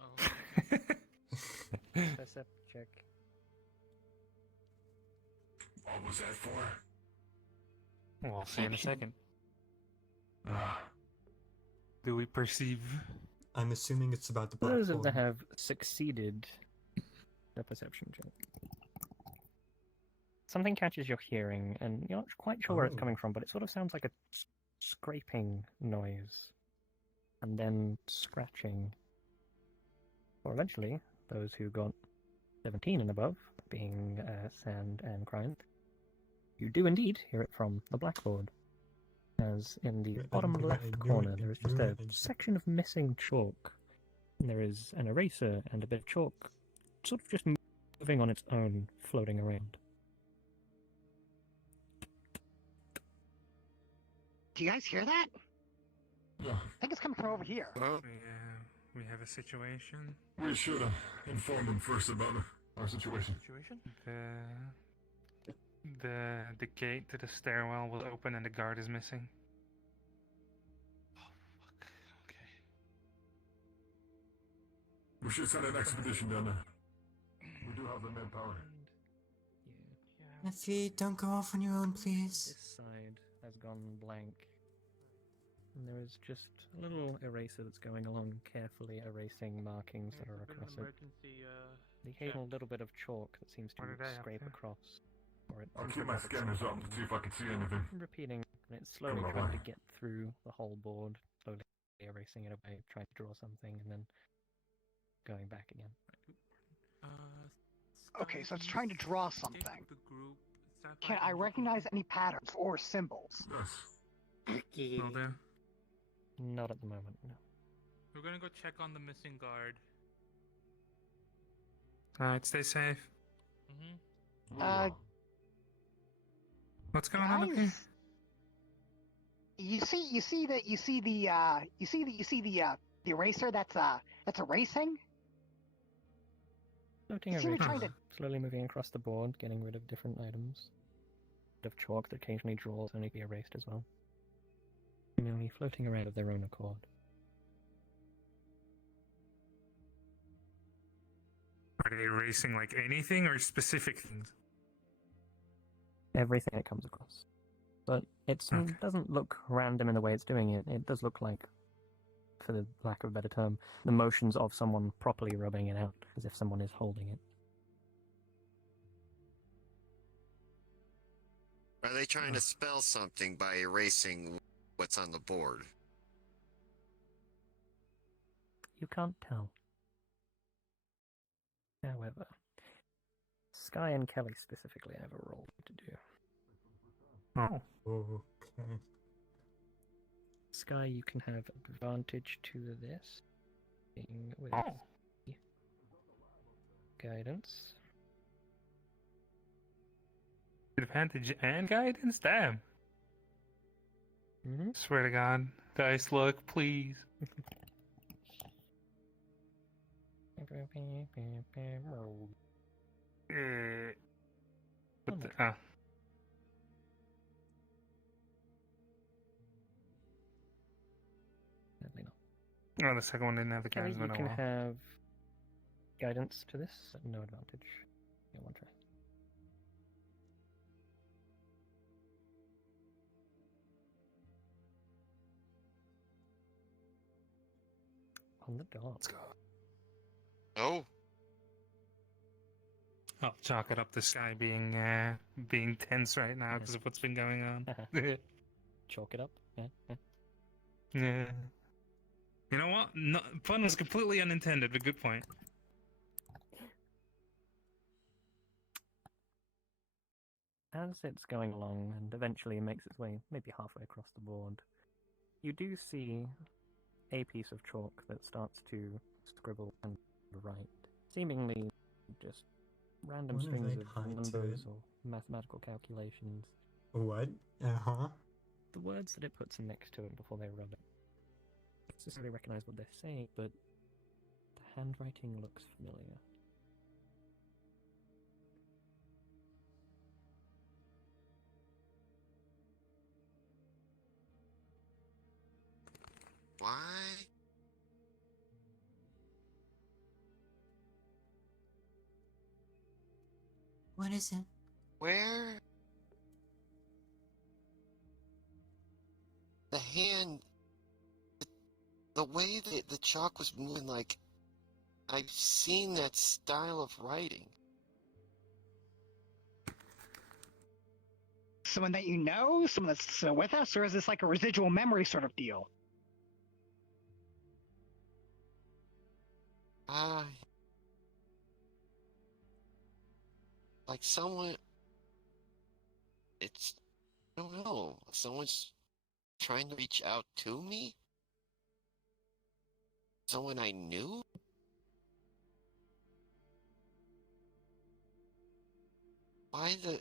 Oh. Percept check. What was that for? We'll see in a second. Ah, Do we perceive? I'm assuming it's about the Those blackboard. of them have succeeded the perception check. Something catches your hearing, and you're not quite sure where it's Oh. coming from, but it sort of sounds like a scraping noise, and then scratching. Or eventually, those who got 17 and above, being Sand and Grind, you do indeed hear it from the blackboard. As in the bottom left corner, there is just a section of missing chalk. And there is an eraser and a bit of chalk, sort of just moving on its own, floating around. Do you guys hear that? yeah. I think it's coming from over here. Oh. We have a situation. We should have informed them first about our situation. Situation? The gate to the stairwell will open and the guard is missing. Oh, fuck. Okay. We should send an expedition down there. We do have the manpower. Yeah. Effie, don't go off on your own, please. This side has gone blank. And there is just a little eraser that's going along, carefully erasing markings that are across it. Emergency, The occasional little bit of chalk that seems to What did I have scrape there? across. Or it I'll seems keep to my rub itself scanners up on to see if I can see anything. repeating, and it's slowly Come on, trying to why? get through the whole board, slowly erasing it away, trying to draw something, and then going back again. Okay, so it's trying to draw Escape something. with the group, Sapphire Can I and recognize any patterns or symbols? Yes. Will do. Not at the moment, no. We're gonna go check on the missing guard. Alright, stay safe. Mm-hmm. What's going on up here? Guys, you see the eraser that's It's erasing? Floating It seemed erasing, trying to... slowly moving across the board, getting rid of different items. Bit of chalk that occasionally draws only be erased as well. Merely floating around of their own accord. Are they erasing like anything or specific things? Everything it comes across. But it Okay. doesn't look random in the way it's doing it. It does look like, for the lack of a better term, the motions of someone properly rubbing it out, as if someone is holding it. Are they trying to spell something by erasing what's on the board? You can't tell. However, Sky and Kelly specifically have a role to do. Oh. Okay. Sky, you can have advantage to this, being with guidance. Advantage and guidance? Damn. Mm-hmm. Swear to God. Dice luck, please. What the, Sadly not. oh, the second one didn't have the Kelly, guidance, you but can oh well. have guidance to this at no advantage. Yeah, one try. On the dot. Let's go. Oh, I'll chalk it up to Sky being tense right now because of what's been going on. Chalk it up. Yeah. Yeah. You know what? No, fun was completely unintended, but good point. As it's going along and eventually makes its way maybe halfway across the board, you do see a piece of chalk that starts to scribble and write, seemingly just random Wanna strings write of hi to numbers it? or mathematical calculations. What? Uh-huh. The words that it puts next to it before they rub it. I don't necessarily recognize what they're saying, but the handwriting looks familiar. why? What is it? Where? The hand... The way that the chalk was moving, like... I've seen that style of writing. Someone that you know? Someone that's with us? Or is this like a residual memory sort of deal? Like someone... It's... I don't know. Someone's trying to reach out to me? Someone I knew? Why the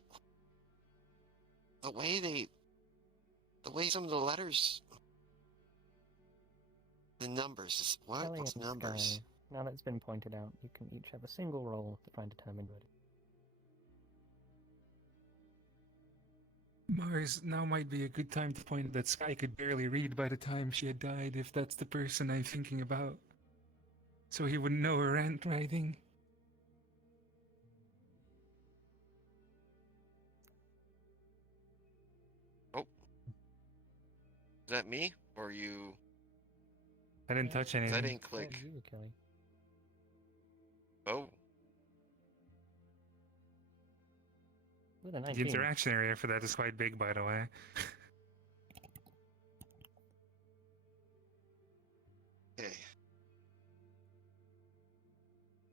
way some of the letters, the numbers, what? Kelly What's and numbers? Sky, now that it's been pointed out, you can each have a single roll to try and determine what it is. Mars, now might be a good time to point that Sky could barely read by the time she had died, if that's the person I'm thinking about. So he wouldn't know her handwriting. Oh. Is that me? Or you? I didn't touch anything. I didn't click. Yeah, you, Kelly. Oh. With a The 19. interaction area for that is quite big, by the way. Okay.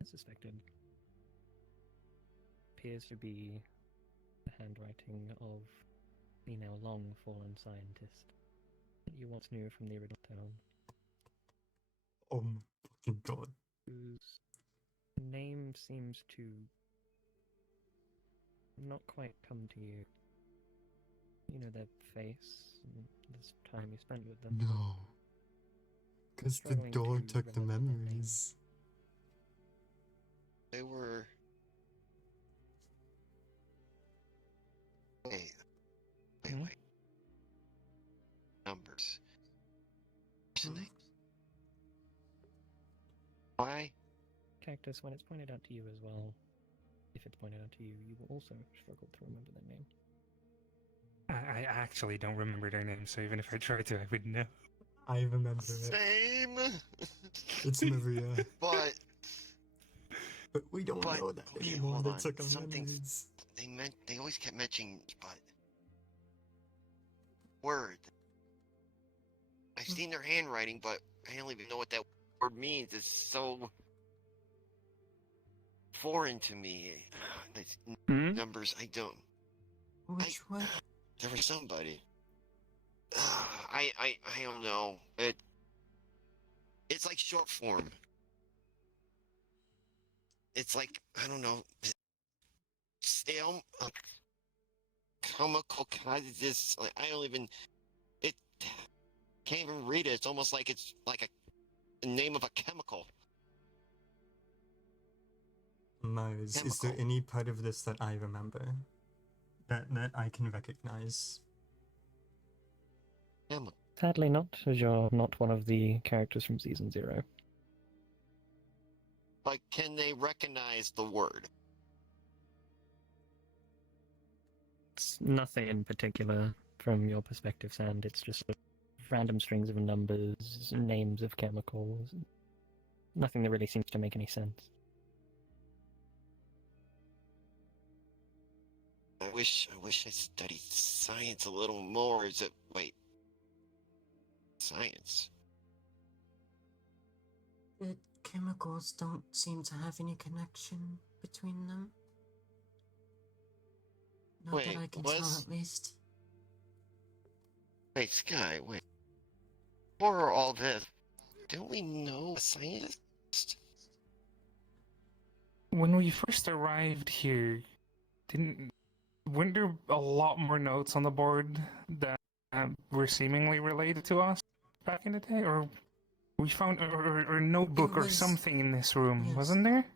Suspected appears to be the handwriting of the now long fallen scientist that you once knew from the original town, Oh my fucking god. whose name seems to not quite come to you. You know their face and this time you spent with them. No. Because the struggling door to took the remember their names. memories. They were. Wait. Hmm? Numbers. What's the Hmm? name? Why? Cactus, when it's pointed out to you as well, if it's pointed out to you, you will also struggle to remember their name. I actually don't remember their names, so even if I tried to, I would know. I remember it. Same. It's Maria. But But we don't But- know that okay, anymore. hold They on. took our Something's- memories. they always kept mentioning but word. I've seen their handwriting, but I don't even know what that word means. It's so foreign to me. It's Hmm? numbers, I don't. Which one? There was somebody. I don't know. It's like short form. It's like, I don't know. Chemical causes. Like, I don't even. It can't even read it. It's almost like it's like a name of a chemical. Mars, is there Chemical. any part of this that I remember? That I can recognize? Chemical. Sadly not, as you're not one of the characters from Season 0. Like, can they recognize the word? It's nothing in particular from your perspective, Sand. It's just random strings of numbers, names of chemicals. Nothing that really seems to make any sense. I wish I studied science a little more. Is it wait? Science. The chemicals don't seem to have any connection between them. Not Wait, that I can was- tell, at least. Wait, Sky, wait. For all this, don't we know a scientist? When we first arrived here, weren't there a lot more notes on the board that were seemingly related to us back in the day? Or we found a notebook or was- something in this room, yes. wasn't there?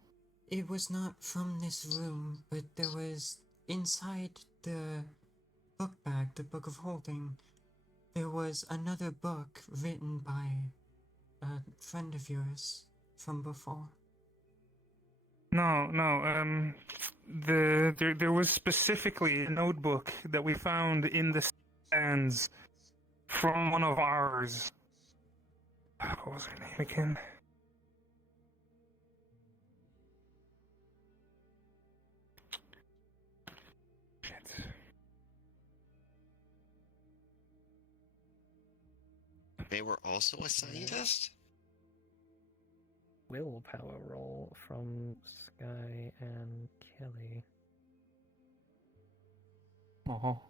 It was not from this room, but there was inside the book bag, the book of holding, there was another book written by a friend of yours from before. No. There was specifically a notebook that we found in the stands from one of ours. What was her name again? Shit. They were also a scientist? Willpower roll from Sky and Kelly. Oh.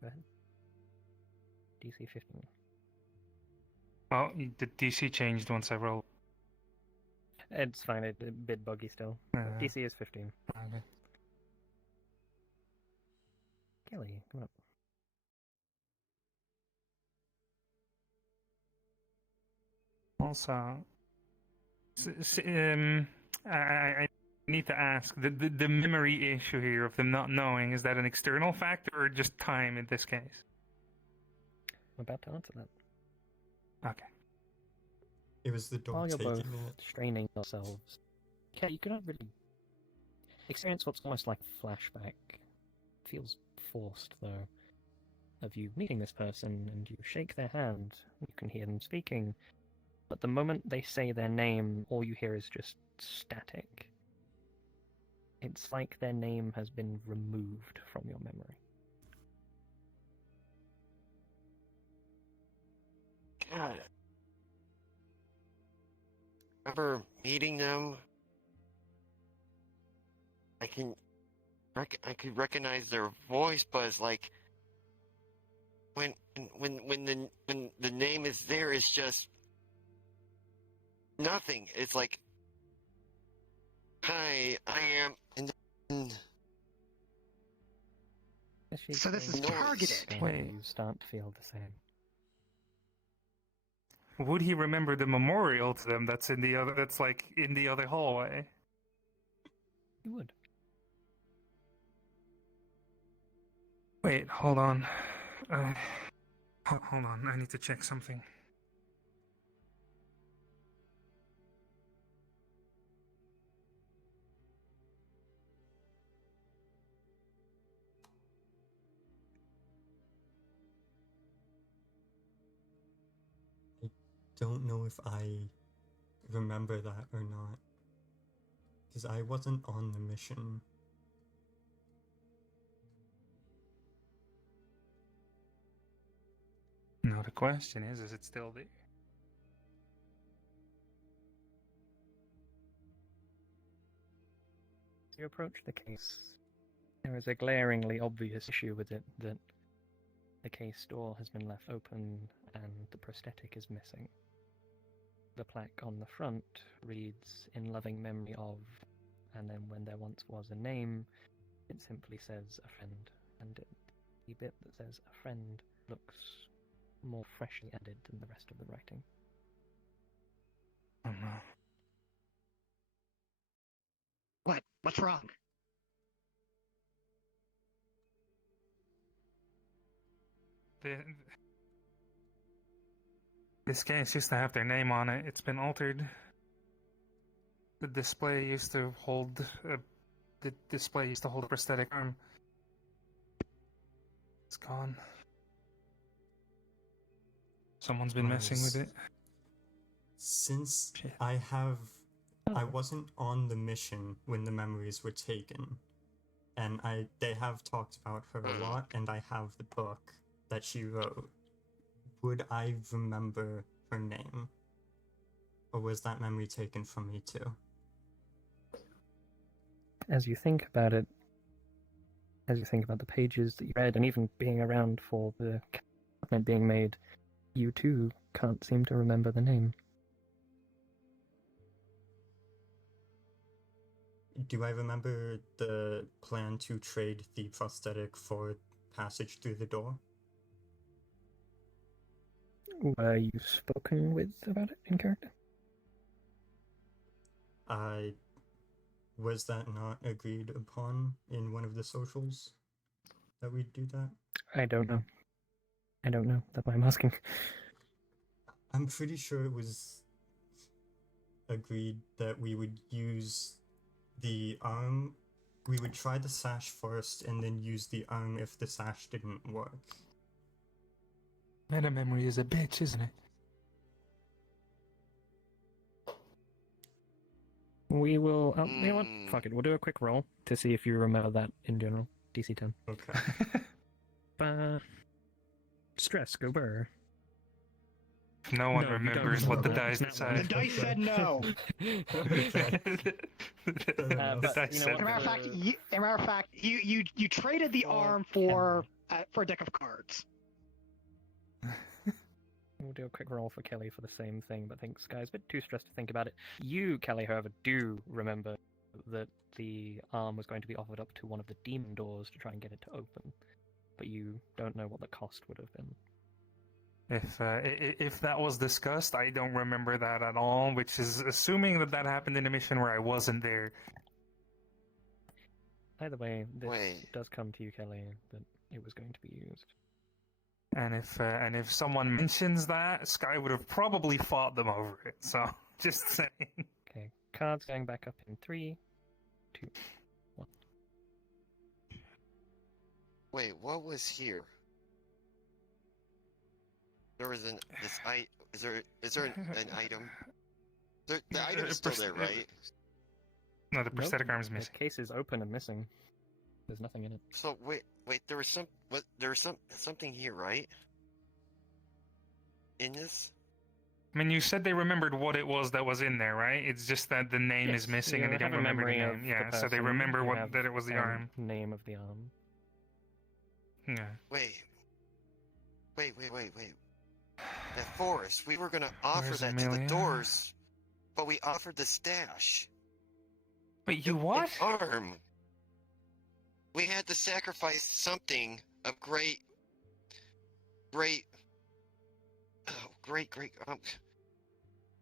Go ahead. DC 15. Well, the DC changed once I rolled. It's fine, it's a bit buggy still. DC is 15. Okay. Kelly, come up. Also, I need to ask, the memory issue here of them not knowing, is that an external factor or just time in this case? I'm about to answer that. Okay. It was the dog While you're both taking it. straining yourselves, Kelly, you cannot really experience what's almost like a flashback. Feels forced, though, of you meeting this person, and you shake their hand. You can hear them speaking, but the moment they say their name, all you hear is just static. It's like their name has been removed from your memory. God. Remember meeting them? I could recognize their voice, but it's like when the name is there, it's just nothing. It's like, hi, I am, and then As she So this is explains it, targeted. Wait. you start to feel the same. Would he remember the memorial to them that's in the other? That's like in the other hallway. You would. Wait, hold on. Hold on. I need to check something. Don't know if I remember that or not. Because I wasn't on the mission. No, the question is it still there? As you approach the case, there is a glaringly obvious issue with it that the case door has been left open and the prosthetic is missing. The plaque on the front reads, "In loving memory of," and then when there once was a name, it simply says "a friend," and the bit that says "a friend" looks more freshly added than the rest of the writing. Oh no. What? What's wrong? This case used to have their name on it. It's been altered. The display used to hold a prosthetic arm. It's gone. Someone's been messing with it. Since Shit. I wasn't on the mission when the memories were taken, and they have talked about her a lot, and I have the book that she wrote. Would I remember her name? Or was that memory taken from me too? As you think about it, as you think about the pages that you read, and even being around for the cabinet being made, you too can't seem to remember the name. Do I remember the plan to trade the prosthetic for passage through the door? Were you spoken with about it in character? Was that not agreed upon in one of the socials? That we'd do that? I don't know. That's why I'm asking. I'm pretty sure it was agreed that we would use the arm. We would try the sash first and then use the arm if the sash didn't work. Meta memory is a bitch, isn't it? We will. You know what? Fuck it. We'll do a quick roll to see if you remember that in general. DC 10. Okay. Stress, go burr. If no one No, you don't remembers what the remember dice that. decide. The dice said no. The dice said As a matter of fact, you traded the arm for a deck of cards. We'll do a quick roll for Kelly for the same thing, but I think Sky's a bit too stressed to think about it. You, Kelly, however, do remember that the arm was going to be offered up to one of the demon doors to try and get it to open, but you don't know what the cost would have been. If that was discussed, I don't remember that at all, which is assuming that happened in a mission where I wasn't there. Either way, this does come to you, Kelly, that it was going to be used. And if someone mentions that, Sky would have probably fought them over it. So, just saying. Okay, cards going back up in 3, 2, 1. Wait, what was here? There was is there an item? The item is still there, right? No, the prosthetic arm is missing. The case is open and missing. There's nothing in it. So wait, there was something here, right? In this? I mean, you said they remembered what it was that was in there, right? It's just that the name is missing and they don't remember the name. Yeah, so they remember that it was the arm. Name of the arm. Yeah. Wait. That forest, we were gonna offer Where's that to Amelia? the doors, but we offered the stash. Wait, you what? An arm. we had to sacrifice something of great,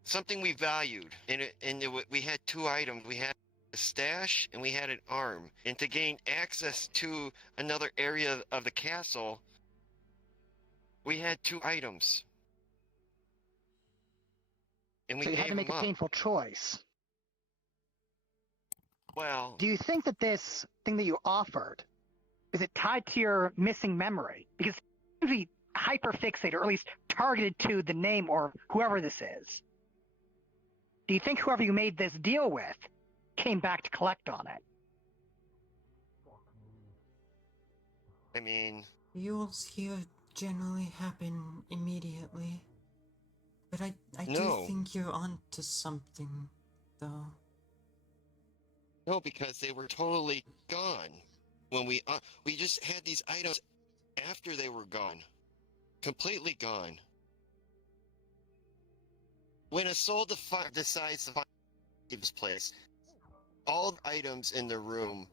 something we valued, and we had two items. We had a stash and we had an arm, and to gain access to another area of the castle, we had two items, and we So you had gave to make them a up. painful choice. Well, Do you think that this thing that you offered, is it tied to your missing memory? Because it seems to be hyper-fixated, or at least targeted to the name or whoever this is. Do you think whoever you made this deal with came back to collect on it? I mean, Duels here generally happen immediately. But I do No. think you're onto something, though. no, because they were totally gone when we just had these items after they were gone, completely gone. When a soul decides to find this place, all the items in the room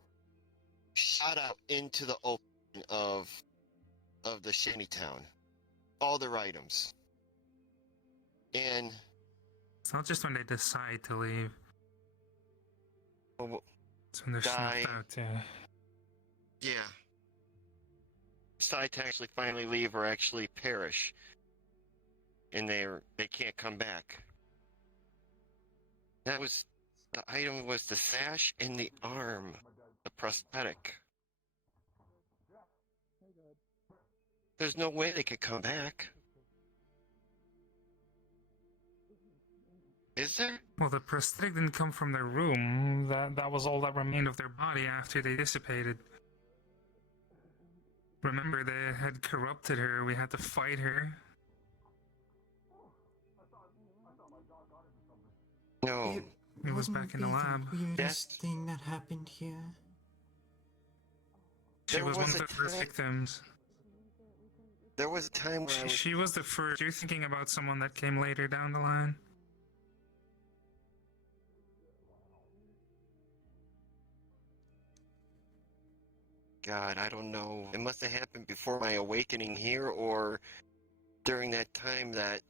shot out into the open of the shantytown. All their items. And It's not just when they decide to leave. well, It's when they're Die. snuffed out, yeah. yeah, decide to actually finally leave or actually perish, and they can't come back. The item was the sash and the arm, the prosthetic. There's no way they could come back. Is there? Well, the prosthetic didn't come from their room. That was all that remained of their body after they dissipated. Remember, they had corrupted her. We had to fight her. No. It was Wouldn't back in the be lab. weirdest thing that happened here. She There was one was of a the first time- victims. There was a time where I was... She was the first. You're thinking about someone that came later down the line. God, I don't know. It must have happened before my awakening here, or during that time that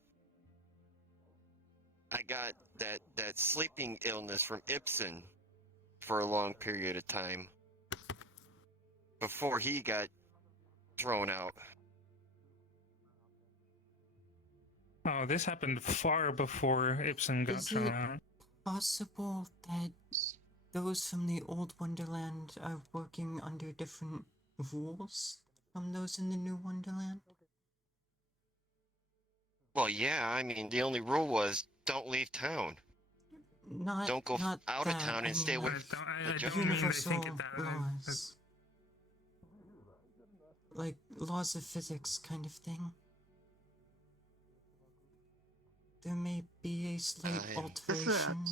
I got that sleeping illness from Ibsen for a long period of time. Before he got thrown out. Oh, this happened far before Ibsen got Is thrown it- out. Possible that those from the old Wonderland are working under different rules from those in the new Wonderland? Well, yeah, I mean, the only rule was don't leave town. Don't go Not out that, of town and I stay mean, away I from don't, the I jungle. don't mean they universal think it that. laws. Like laws of physics kind of thing. There may be a slight yeah. alteration.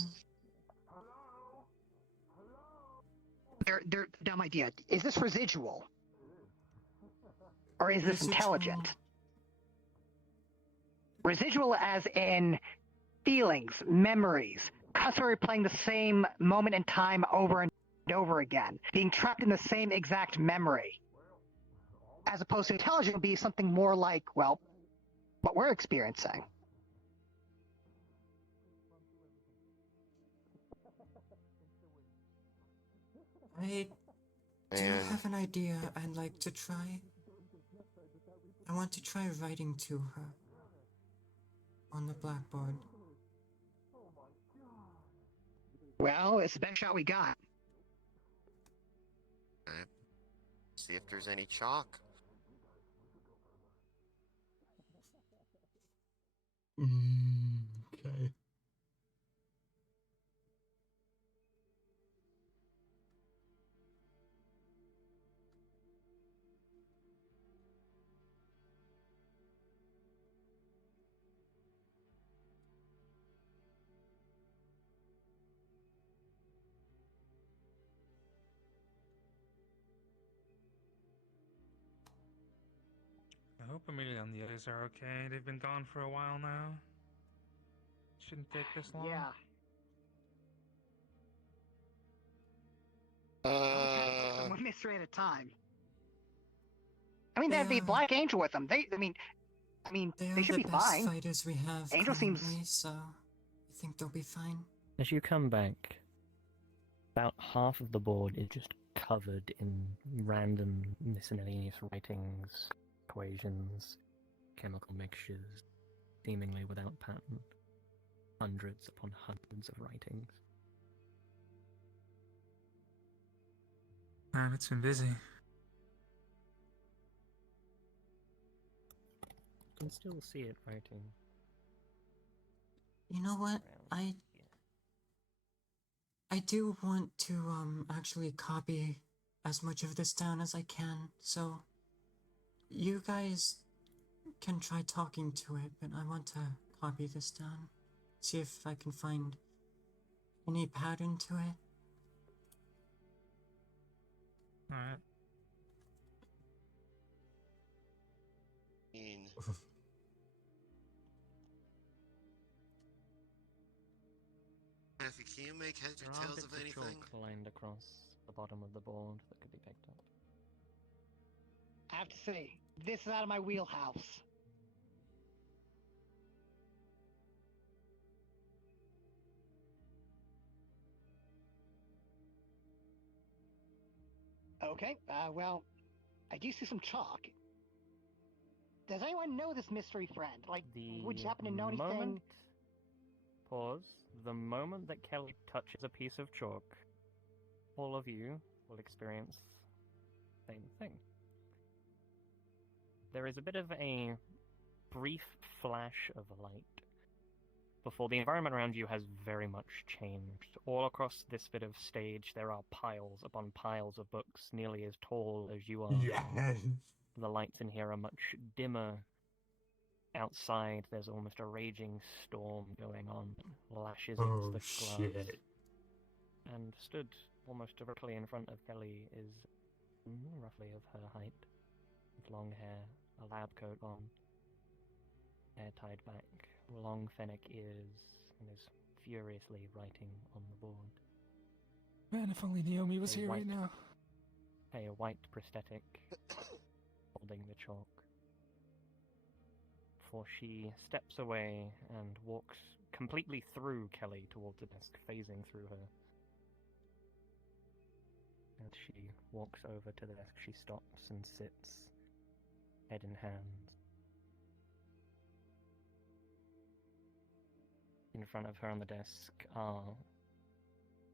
They're dumb idea. Is this residual? Or is this Residual. intelligent? Residual as in feelings, memories, constantly replaying the same moment in time over and over again, being trapped in the same exact memory. As opposed to intelligent would be something more like, well, what we're experiencing. I do And have an idea I'd like to try. I want to try writing to her on the blackboard. Well, it's the best shot we got. see if there's any chalk. Okay. I hope Amelia and the others are okay. They've been gone for a while now. Shouldn't take this long. Yeah. Uh, Someone mystery at a time. I mean, they They have the are- Black Angel with them. I mean, They they are should the be best fine. fighters we have Angel seems- currently, so I think they'll be fine. As you come back, about half of the board is just covered in random miscellaneous writings, equations, chemical mixtures, seemingly without pattern. Hundreds upon hundreds of writings. Man, it's been busy. You can still see it writing. You know what? around I do want to actually copy as much of this down as I can, so you guys can try talking to it, but I want to copy this down. See if I can find any pattern to it. Alright. Matthew, can you make heads or There are tails bits of of anything? chalk lined across the bottom of the board that could be picked up. I have to say, this is out of my wheelhouse. Okay, well, I do see some chalk. Does anyone know this mystery friend? Like, would you happen to know anything? Moment, pause. The moment that Kelly touches a piece of chalk, all of you will experience the same thing. There is a bit of a brief flash of light before the environment around you has very much changed. All across this bit of stage, there are piles upon piles of books, nearly as tall as you are. Yes. The lights in here are much dimmer. Outside, there's almost a raging storm going on, lashes Oh, against the glass. shit. And stood almost directly in front of Kelly is roughly of her height, with long hair, a lab coat on, hair tied back, long fennec ears, and is furiously writing on the board. Man, if only Naomi was A here right white- now. A white prosthetic holding the chalk. Before she steps away and walks completely through Kelly towards the desk, phasing through her. As she walks over to the desk, she stops and sits, head in hands. In front of her on the desk are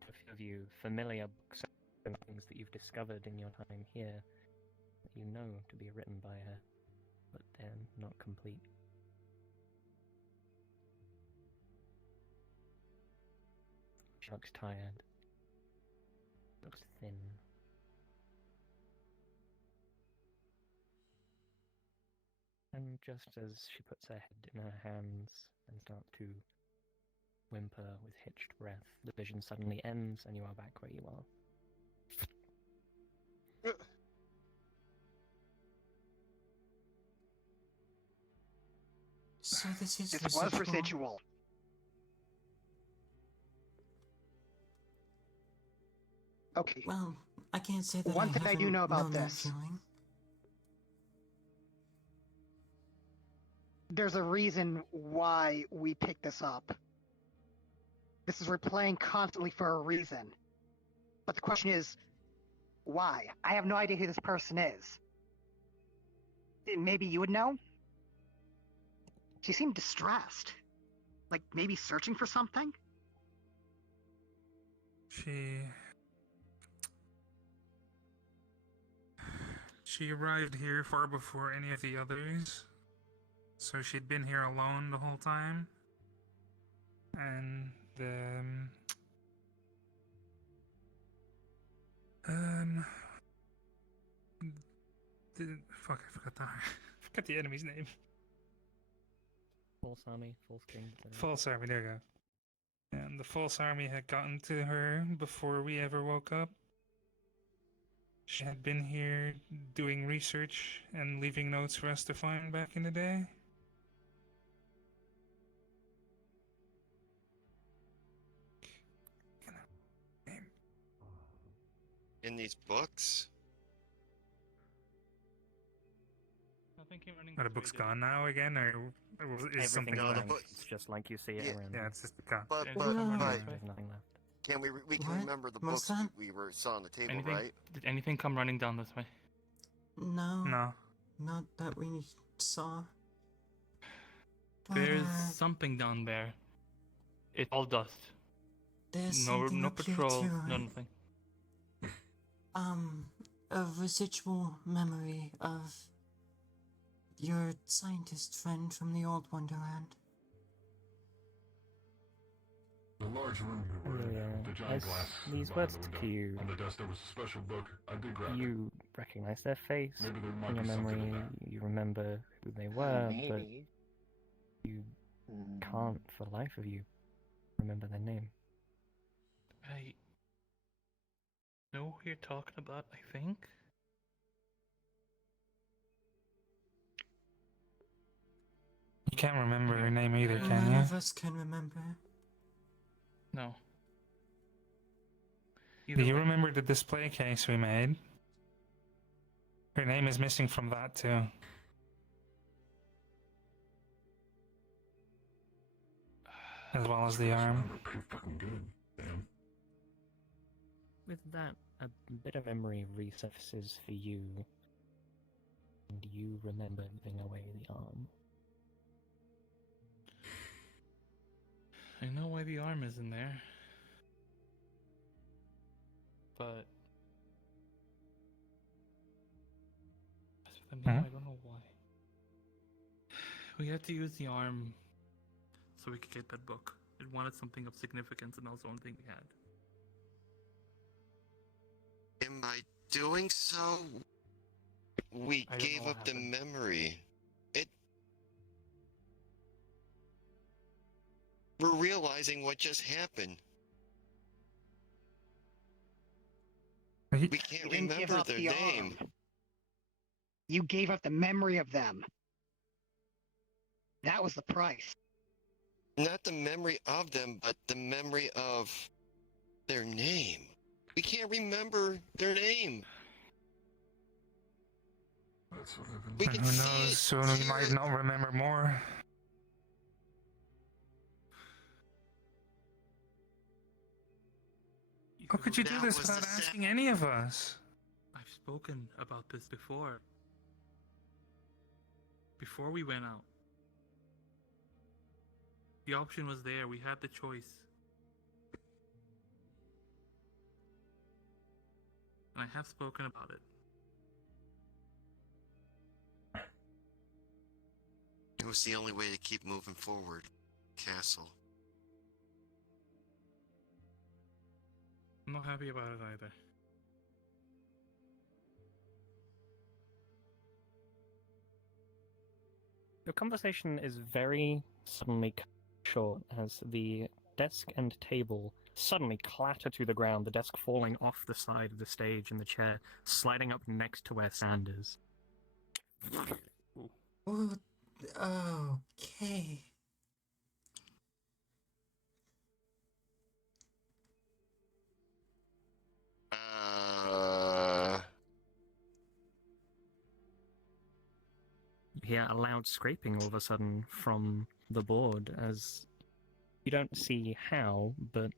a few of you familiar books and things that you've discovered in your time here that you know to be written by her, but they're not complete. She looks tired, looks thin. And just as she puts her head in her hands and starts to whimper with hitched breath, the vision suddenly ends and you are back where you are. So this is This was residual. residual. Okay. Well, I can't say that One thing I do haven't know about known that this. feeling. There's a reason why we picked this up. This is replaying constantly for a reason. But the question is, why? I have no idea who this person is. Maybe you would know? She seemed distressed. Like, maybe searching for something? She arrived here far before any of the others, so she'd been here alone the whole time. And fuck, I forgot the I forgot the enemy's name. False army, false king. False army, there you go. And the false army had gotten to her before we ever woke up. She had been here doing research and leaving notes for us to find back in the day. In these books? Something came running Are the this way, books did it? gone now again, or is Everything's something No, the left? book- It's just like you see it Yeah. around. Yeah, it's just the cut. But Anything come running But- this way? There's nothing left. we can What? remember the What's books that? we saw on the table, Anything? right? Did anything come running down this way? No, No. not that we saw. But, There's something down there. It's all dust. there's No, something no up here patrol, too, no right? nothing. A residual memory of your scientist friend from the old Wonderland. The large room you were in, with the giant As glass these behind words the to window. you, On the desk there was a special book. I did grab it. you recognize their face Maybe there might in your be something memory. in that. You remember who they were, but Maybe. you can't, for the life of you, remember their name. I know who you're talking about, I think. You can't remember her name either, can None you? of us can remember. No. Do Either you way. remember the display case we made? Her name is missing from that too. As well as the arm. Pretty fucking good. Damn. With that, a bit of memory resurfaces for you, and you remember giving away the arm. I know why the arm is in there. But as for the name, I don't know why. We had to use the arm so we could get that book. It wanted something of significance, and that was the only thing we had. And by doing so, we I don't know gave what up the happened. memory. We're realizing what just happened. We You can't didn't give remember up their the name. arm. You gave up the memory of them. That was the price. Not the memory of them, but the memory of their name. We can't remember their name. That's what I've been We And can who see knows, it, soon we hear might it. not remember more. How could you do That this was without the asking any of us? I've spoken about this before. Before we went out. The option was there. We had the choice. And I have spoken about it. It was the only way to keep moving forward. Castle. I'm not happy about it either. Your conversation is very suddenly cut short as the desk and table suddenly clatter to the ground, the desk falling off the side of the stage and the chair sliding up next to where Sand is. Oh, okay. You hear a loud scraping all of a sudden from the board as you don't see how, but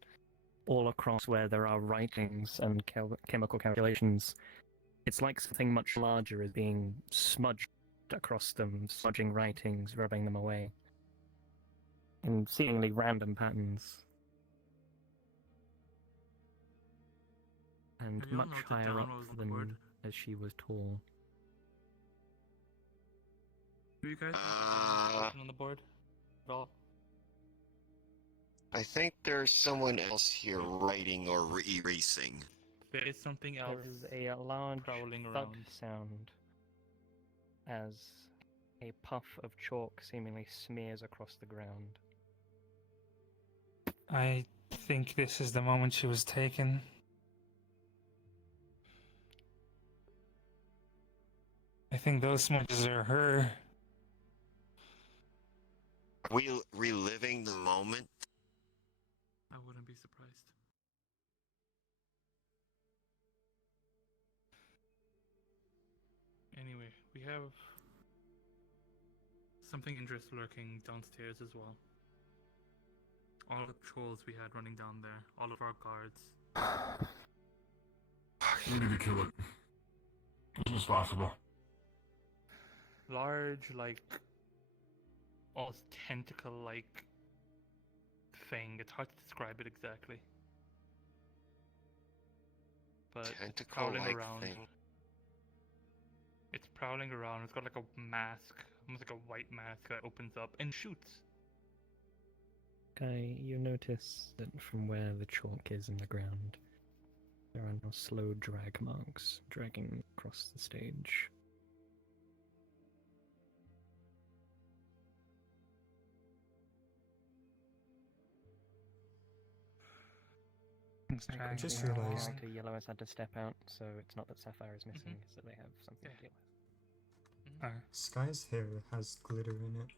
all across where there are writings and chemical calculations, it's like something much larger is being smudged across them, smudging writings, rubbing them away. In seemingly random patterns. And Have you all much noted higher down up what was on the than board? as she was tall. Do you guys have anything on the board at all? I think there's someone else here writing or erasing. There is something else. There is a large prowling thud around. sound as a puff of chalk seemingly smears across the ground. I think this is the moment she was taken. I think those smudges are her. Are we reliving the moment? I wouldn't be surprised. Anyway, we have something dangerous lurking downstairs as well. All the trolls we had running down there, all of our guards. We need to kill it. As soon as possible. Large, like, almost tentacle-like thing. It's hard to describe it exactly. But it's prowling Tentacle-like around. thing. It's prowling around. It's got like a mask, almost like a white mask that opens up and shoots. Guy, you notice that from where the chalk is in the ground, there are now slow drag marks dragging across the stage. I just Quickly, our realized- character Yellow has had to step out, so it's not that Sapphire is missing, it's that they have something to deal with. Sky's hair has glitter in it.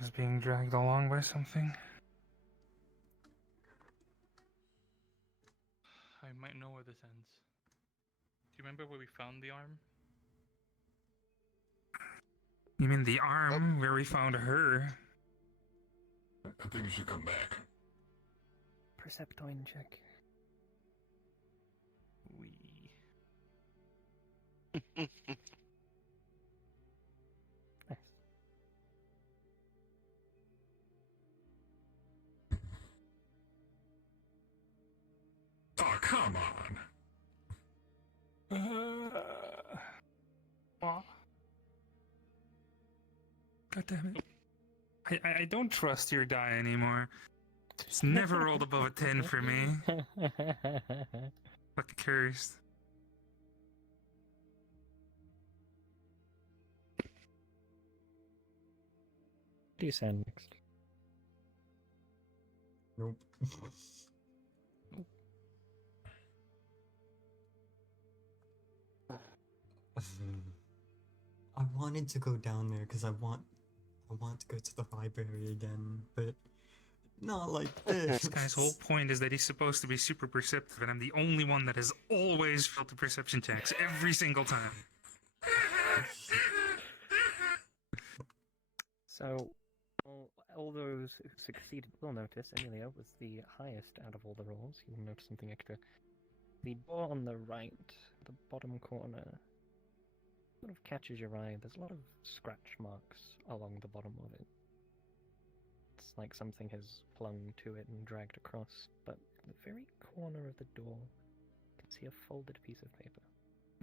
Is being dragged along by something. I might know where this ends. Do you remember where we found the arm? You mean the arm where we found her? I think you should come back. Perceptoid check. Nice. Oh, come on. God damn it. I don't trust your die anymore. It's never rolled above a 10 for me. Fucking cursed. Do you send next? Nope. I wanted to go down there because I want to go to the library again, but not like this. This guy's whole point is that he's supposed to be super perceptive, and I'm the only one that has always failed the perception checks every single time. So, all those who succeeded will notice Amelia was the highest out of all the rolls. You will notice something extra. The door on the right, the bottom corner, sort of catches your eye. There's a lot of scratch marks along the bottom of it. It's like something has clung to it and dragged across, but at the very corner of the door, you can see a folded piece of paper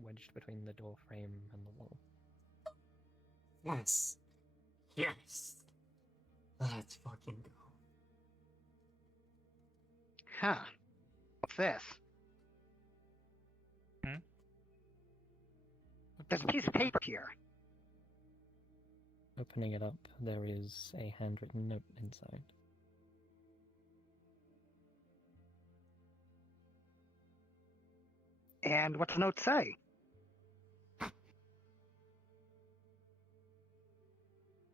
wedged between the door frame and the wall. Yes. Yes. Let's fucking go. Huh. What's this? There's a piece of paper here. Opening it up, there is a handwritten note inside. And what's the note say?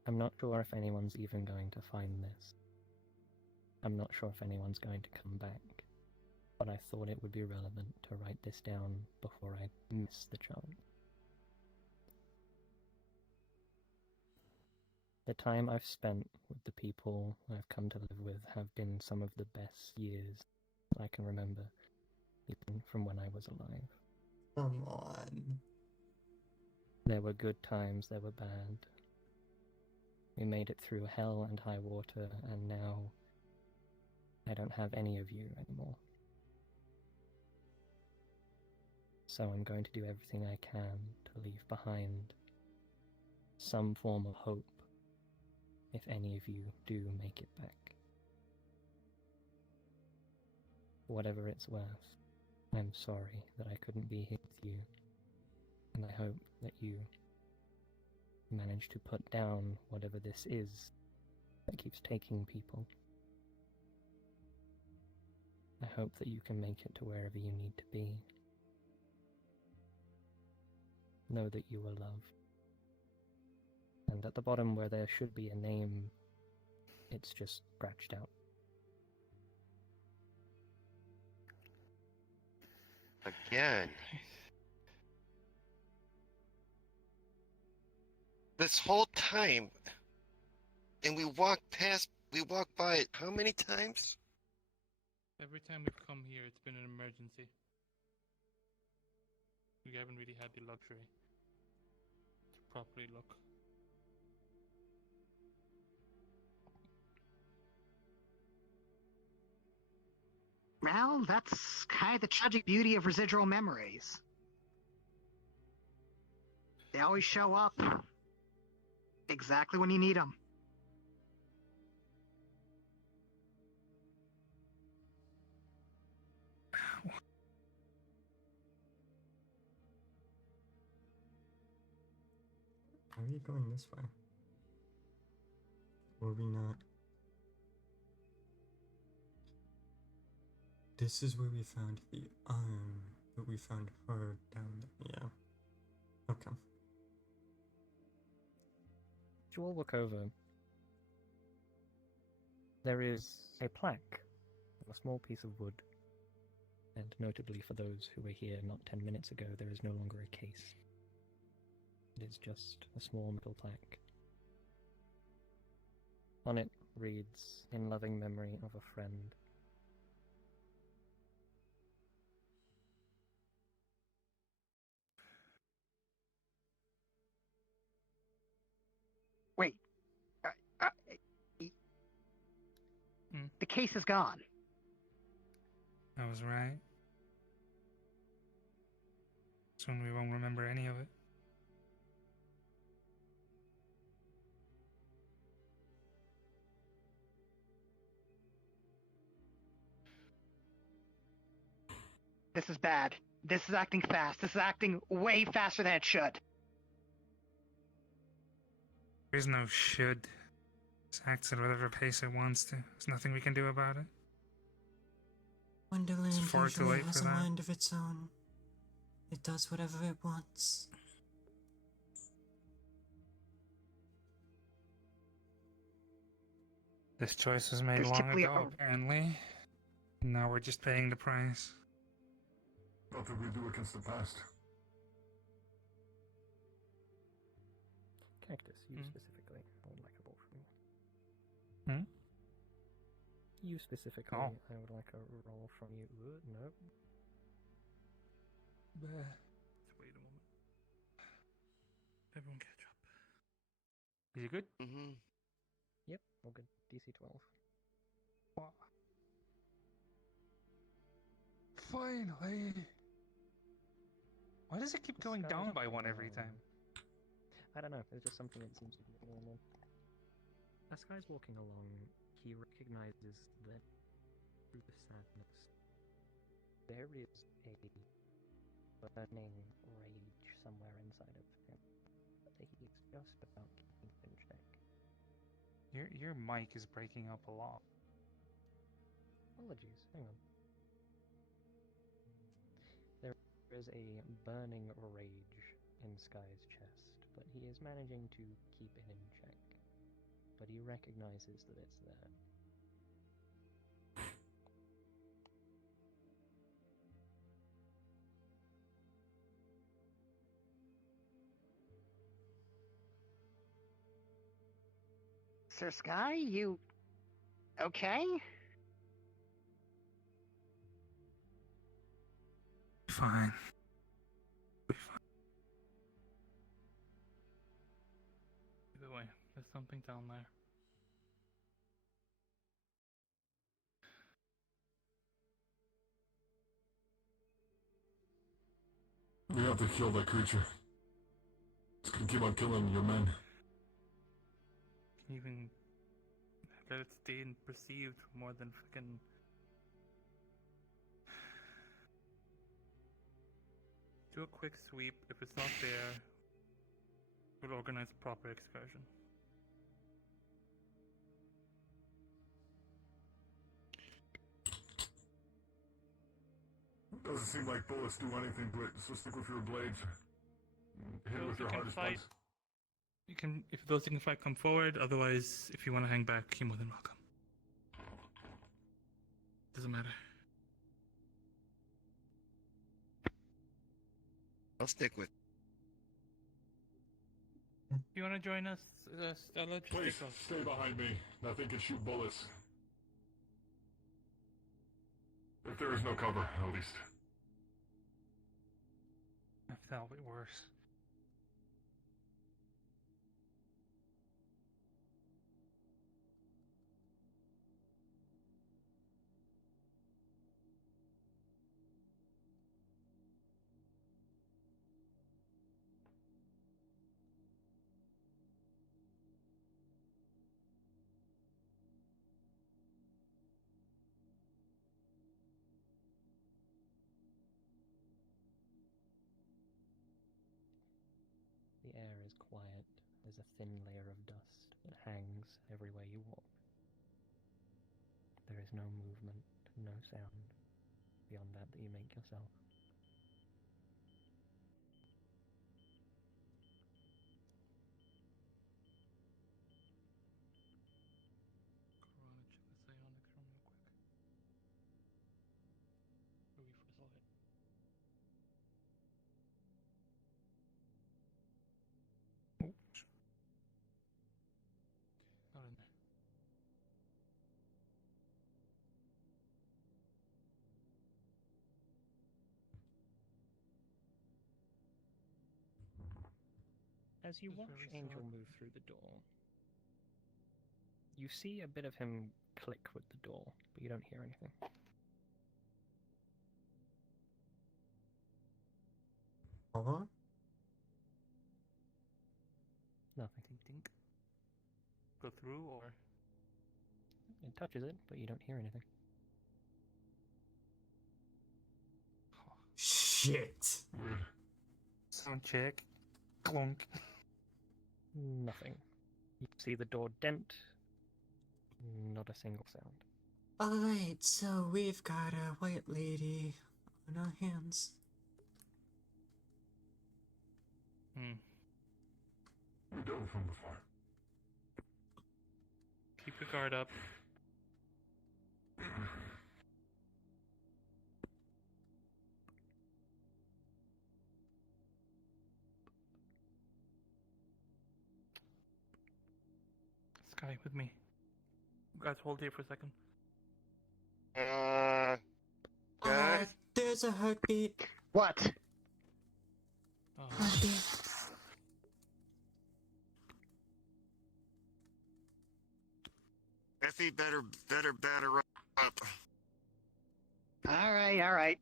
I'm not sure if anyone's even going to find this. I'm not sure if anyone's going to come back, but I thought it would be relevant to write this down before I miss the chance. The time I've spent with the people I've come to live with have been some of the best years I can remember, even from when I was alive. Come on. There were good times, there were bad. We made it through hell and high water, and now I don't have any of you anymore. So I'm going to do everything I can to leave behind some form of hope if any of you do make it back. Whatever it's worth, I'm sorry that I couldn't be here with you, and I hope that you manage to put down whatever this is that keeps taking people. I hope that you can make it to wherever you need to be. Know that you are loved. And at the bottom where there should be a name, it's just scratched out. Again. this whole time, and we walked by it how many times? Every time we've come here, it's been an emergency. We haven't really had the luxury to properly look. Well, that's kind of the tragic beauty of residual memories. They always show up exactly when you need them. Are we going this way? Or are we not? This is where we found the iron, but we found her down there. Yeah. Okay. As you all look over, there is a plaque on a small piece of wood. And notably for those who were here not 10 minutes ago, there is no longer a case. It is just a small metal plaque. On it reads, "In loving memory of a friend." Wait. The case is gone. I was right. Soon we won't remember any of it. This is bad. This is acting fast. This is acting way faster than it should. There is no should. It acts at whatever pace it wants to. There's nothing we can do about it. Wonderland It's far too usually late has for a that. mind of its own. It does whatever it wants. This choice was made There's long typically ago, apparently. Now we're just paying the price. Nothing we do against the past. Cactus, you specifically. I would like a roll from you. Hmm? You specifically. Oh. I would like a roll from you. Nope. Let's wait a moment. Everyone catch up. Is you good? Mm-hmm. Yep, all good. DC 12. Finally! Why does it keep The going sky's down by one every down. time? I don't know, it's just something that seems to be normal. As Sky's walking along, he recognizes that through the sadness, there is a burning rage somewhere inside of him that he is just about keeping in check. Your mic is breaking up a lot. Apologies, hang on. There is a burning rage in Sky's chest, but he is managing to keep it in check. But he recognizes that it's there. Sir Sky, you okay? Fine. Be fine. Either way, there's something down there. We have to kill that creature. It's gonna keep on killing your men. Even let it stay and perceived more than fucking. Do a quick sweep. If it's not there, we'll organize a proper excursion. Doesn't seem like bullets do anything to it, so stick with your blades. Hit it with your hardest fight. ones. You can, if those who can fight, come forward. Otherwise, if you want to hang back, you're more than welcome. Doesn't matter. I'll stick with. You want to join us, Stella? Just Please, take off. stay behind me. Nothing can shoot bullets. If there is no cover, at least. That'll be worse. The air is quiet. There's a thin layer of dust that hangs everywhere you walk. There is no movement, no sound beyond that you make yourself. Corona, check the psionics room real quick. Where we first saw it. Oops. Not in there. As you Just watch barely saw Angel it. move through the door, you see a bit of him click with the door, but you don't hear anything. Huh? Nothing. Tink tink. Go through or? It touches it, but you don't hear anything. Shit. Weird. Sound check. Clunk. Nothing. You see the door dent. Not a single sound. Alright, so we've got a white lady on our hands. Hmm. We dealt with him before. Keep your guard up. Sky, with me. You guys hold here for a second. Guys? There's a heartbeat. What? Oh, Heartbeat. Effie better batter up. All right, all right.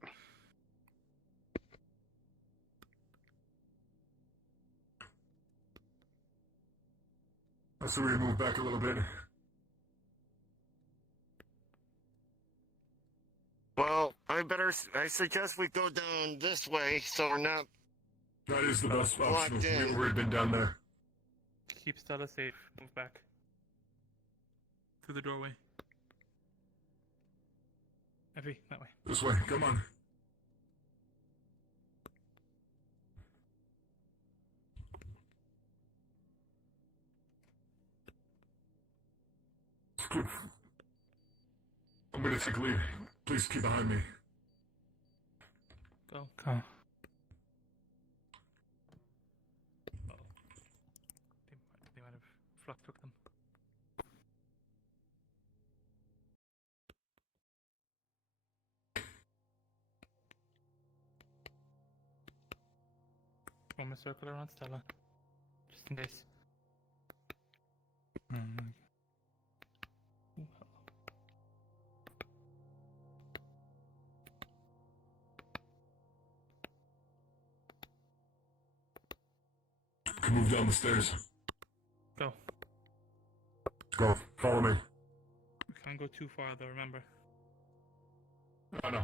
So we move back a little bit. Well, I suggest we go down this way so we're not. That is the best option. Locked in. We've already been down there. keep Stella safe. Move back. Through the doorway. Effie, that way. This way, come on. I'm gonna take a lead. Please keep behind me. Go. Go. Uh-oh. They might have Fluck took them. Form a circle around Stella. Just in case. Ooh, hello. Can move down the stairs. Go. Go. Follow me. We can't go too far though, remember. I know.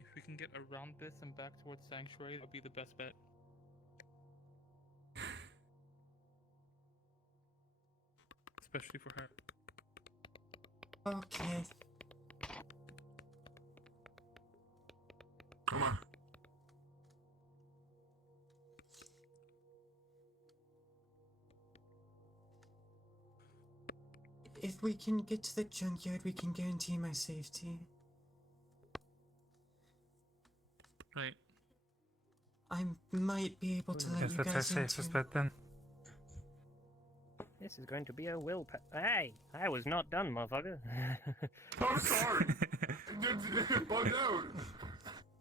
If we can get around this and back towards Sanctuary, that would be the best bet. Especially for her. Okay. Come on. If we can get to the junkyard, we can guarantee my safety. Right. I might be able to let Guess you that's our guys safest into. bet then. This is going to be a Hey, I was not done, motherfucker. I'm sorry. Bugged out.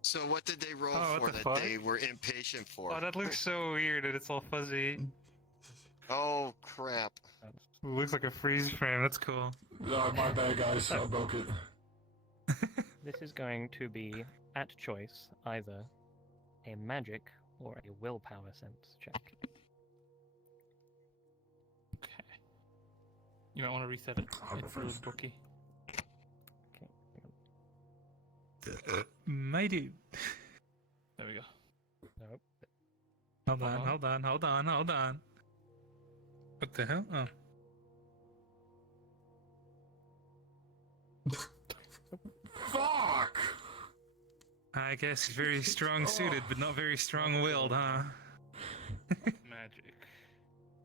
So what did they roll Oh, what for the that fuck? they were impatient for? Oh, that looks so weird and it's all fuzzy. Oh, crap. It looks like a freeze frame. That's cool. My bad, guys. I broke it. This is going to be, at choice, either a magic or a willpower sense check. Okay. You might want to reset it. I'll go It's a little first. booky. Okay. My dude. There we go. Nope. Hold on. What the hell? Oh. Fuck! I guess he's very strong-suited, but not very strong-willed, huh? Magic.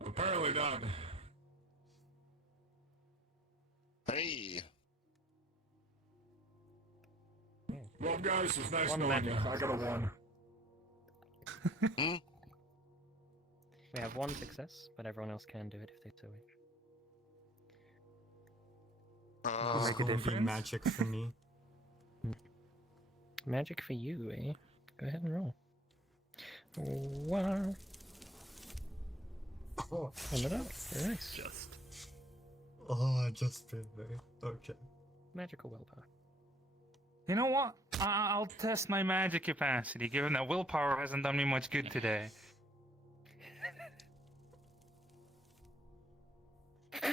Apparently not. Hey. Well, guys, it's nice One knowing you. magic. I got a 1. We have one success, but everyone else can do it if they so wish. It's Uh, going to be difference? magic for me. Magic for you, eh? Go ahead and roll. Wow. Oh, Sum it up. Very nice. Just. oh just barely. Okay. Magical willpower. You know what? I'll test my magic capacity, given that willpower hasn't done me much good today.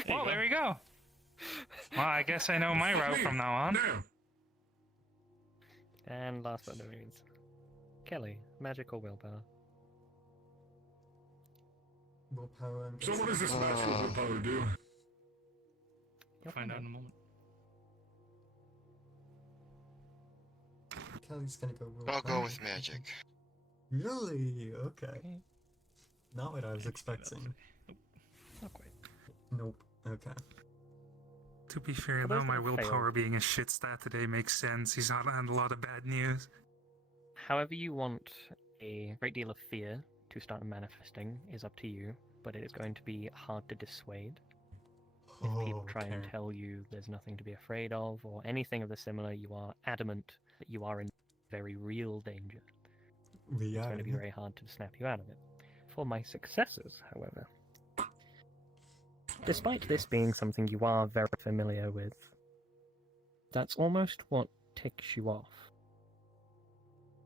Well, there we go. Well, I guess I know my route from now on. Damn. And last but not least, Kelly, magical willpower. Willpower. I'm So what does this magical willpower do? You'll Find out in a moment. Kelly's gonna go willpower. I'll go with magic. Really? Okay. Okay. Not what I was expecting. Not quite. Nope. Okay. To be fair, For though, those my that willpower failed. being a shit stat today makes sense. He's not had a lot of bad news. However you want a great deal of fear to start manifesting is up to you, but it is going to be hard to dissuade. If people try and tell you there's nothing to be afraid of or anything of the similar, you are adamant that you are in very real danger. We It's are. going to be very hard to snap you out of it. For my successors, however, despite this being something you are very familiar with, that's almost what ticks you off.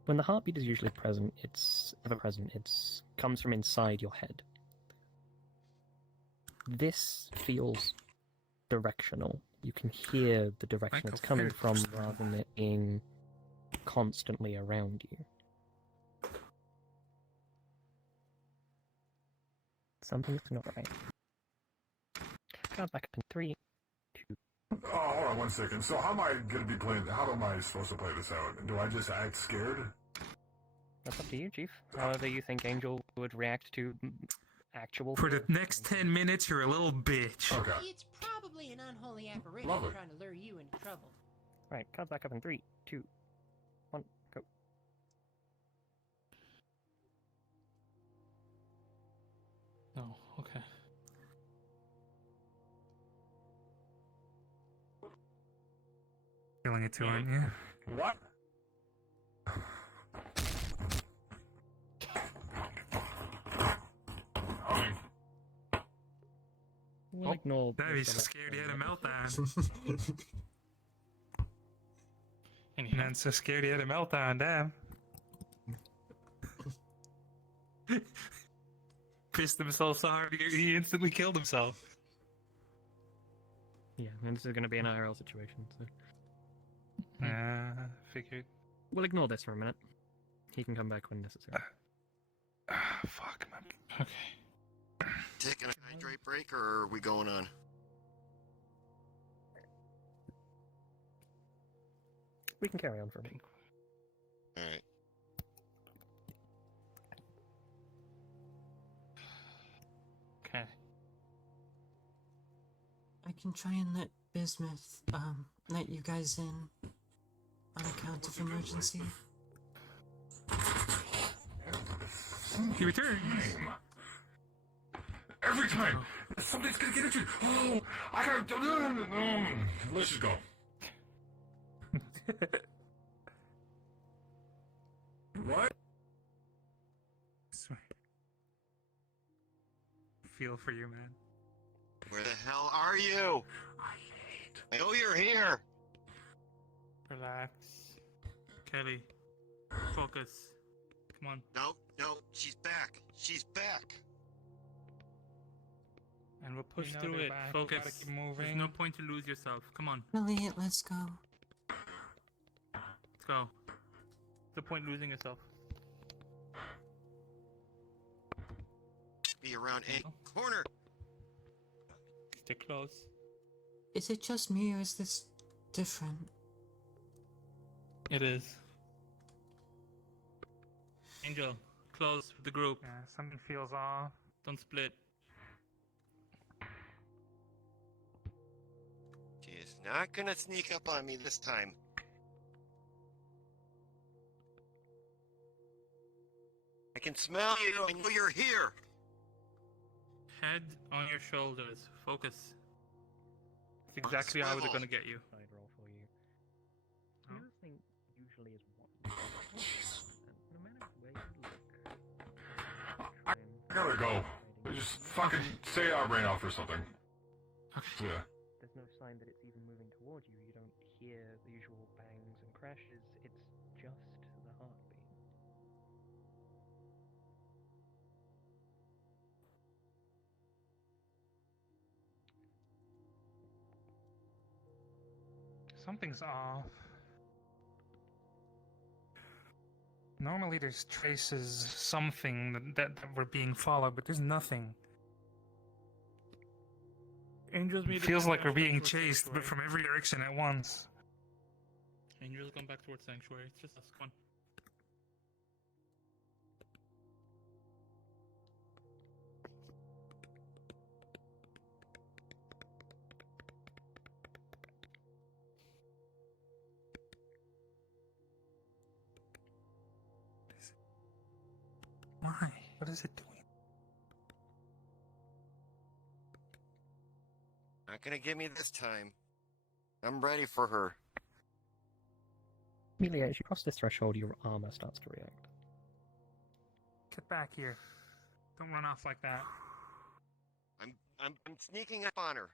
When the heartbeat is usually present, it's ever present, it's comes from inside your head. This feels directional. You can hear the direction Like it's a coming weird from person. rather than it being constantly around you. Something's not right. Count back up in 3, 2. Oh, hold on 1 second. So how am I gonna be playing? How am I supposed to play this out? Do I just act scared? That's up to you, Chief. However you think Angel would react to actual For the fear. next 10 minutes, you're a little bitch. Okay. It's probably an unholy apparition Love it. trying to lure you into trouble. Right, count back up in 3, 2, 1, go. Oh, okay. Feeling it too, aren't you? What? We'll ignore Damn, the he's so select scared he had a one. meltdown. Anyhow, Man's so scared he had a meltdown, damn. Pissed himself so hard he instantly killed himself. Yeah, and this is going to be an IRL situation, so Figured. we'll ignore this for a minute. He can come back when necessary. Fuck, man. okay. Taking a hydrate break, or are we going on? We can carry on for a minute. Alright. Okay. I can try and let Bismuth, let you guys in on account of emergency. He returns. Every time, something's gonna get at you. Oh, I gotta. Let's just go. What? Feel for you, man. Where the hell are you? I know you're here. Relax. Kelly, focus. Come on. No, she's back. She's back. And we'll push We know through they're it. back. We Focus. gotta keep There's moving. no point to lose yourself. Come on, Elliot, let's go. let's go. What's the point losing yourself? Be around a corner. Stay close. Is it just me or is this different? It is. Angel, close with the group. Yeah, something feels off. Don't split. She is not gonna sneak up on me this time. I can smell you. I know you're here. Head on your shoulders. Focus. That's exactly how they're swivel. gonna get you. Side roll for you. Oh. Your thing usually is one. And no matter where you look, I gotta go. Just fucking say I ran off or something. Okay. Yeah. there's no sign that it's even moving towards you. You don't hear the usual bangs and crashes. It's just the heartbeat. Something's off. Normally there's traces, something that we're being followed, but there's nothing. Angels It made feels like we're back being towards chased, but Sanctuary. from every direction at once. Angels come back towards Sanctuary. It's just us. Come on. Why? What is it doing? Not gonna get me this time. I'm ready for her. Amelia, as you cross this threshold, your armor starts to react. Get back here. Don't run off like that. I'm sneaking up on her.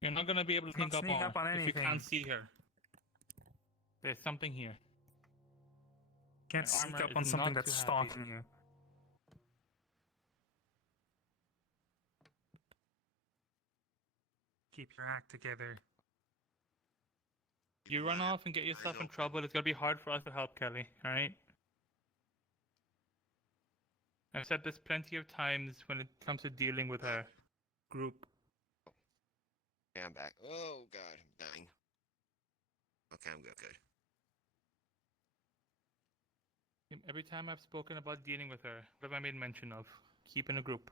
You're not gonna be able to Don't sneak sneak up on if you anything. can't see her. There's something here. Can't My sneak armor up is on something not that's too happy. stalking you. Keep your act together. You run off and get yourself in trouble, it's gonna be hard for us to help, Kelly, alright? I've said this plenty of times when it comes to dealing with her group. Yeah, I'm back. Oh god, I'm dying. Okay, I'm good. Every time I've spoken about dealing with her, what have I made mention of? Keep in a group.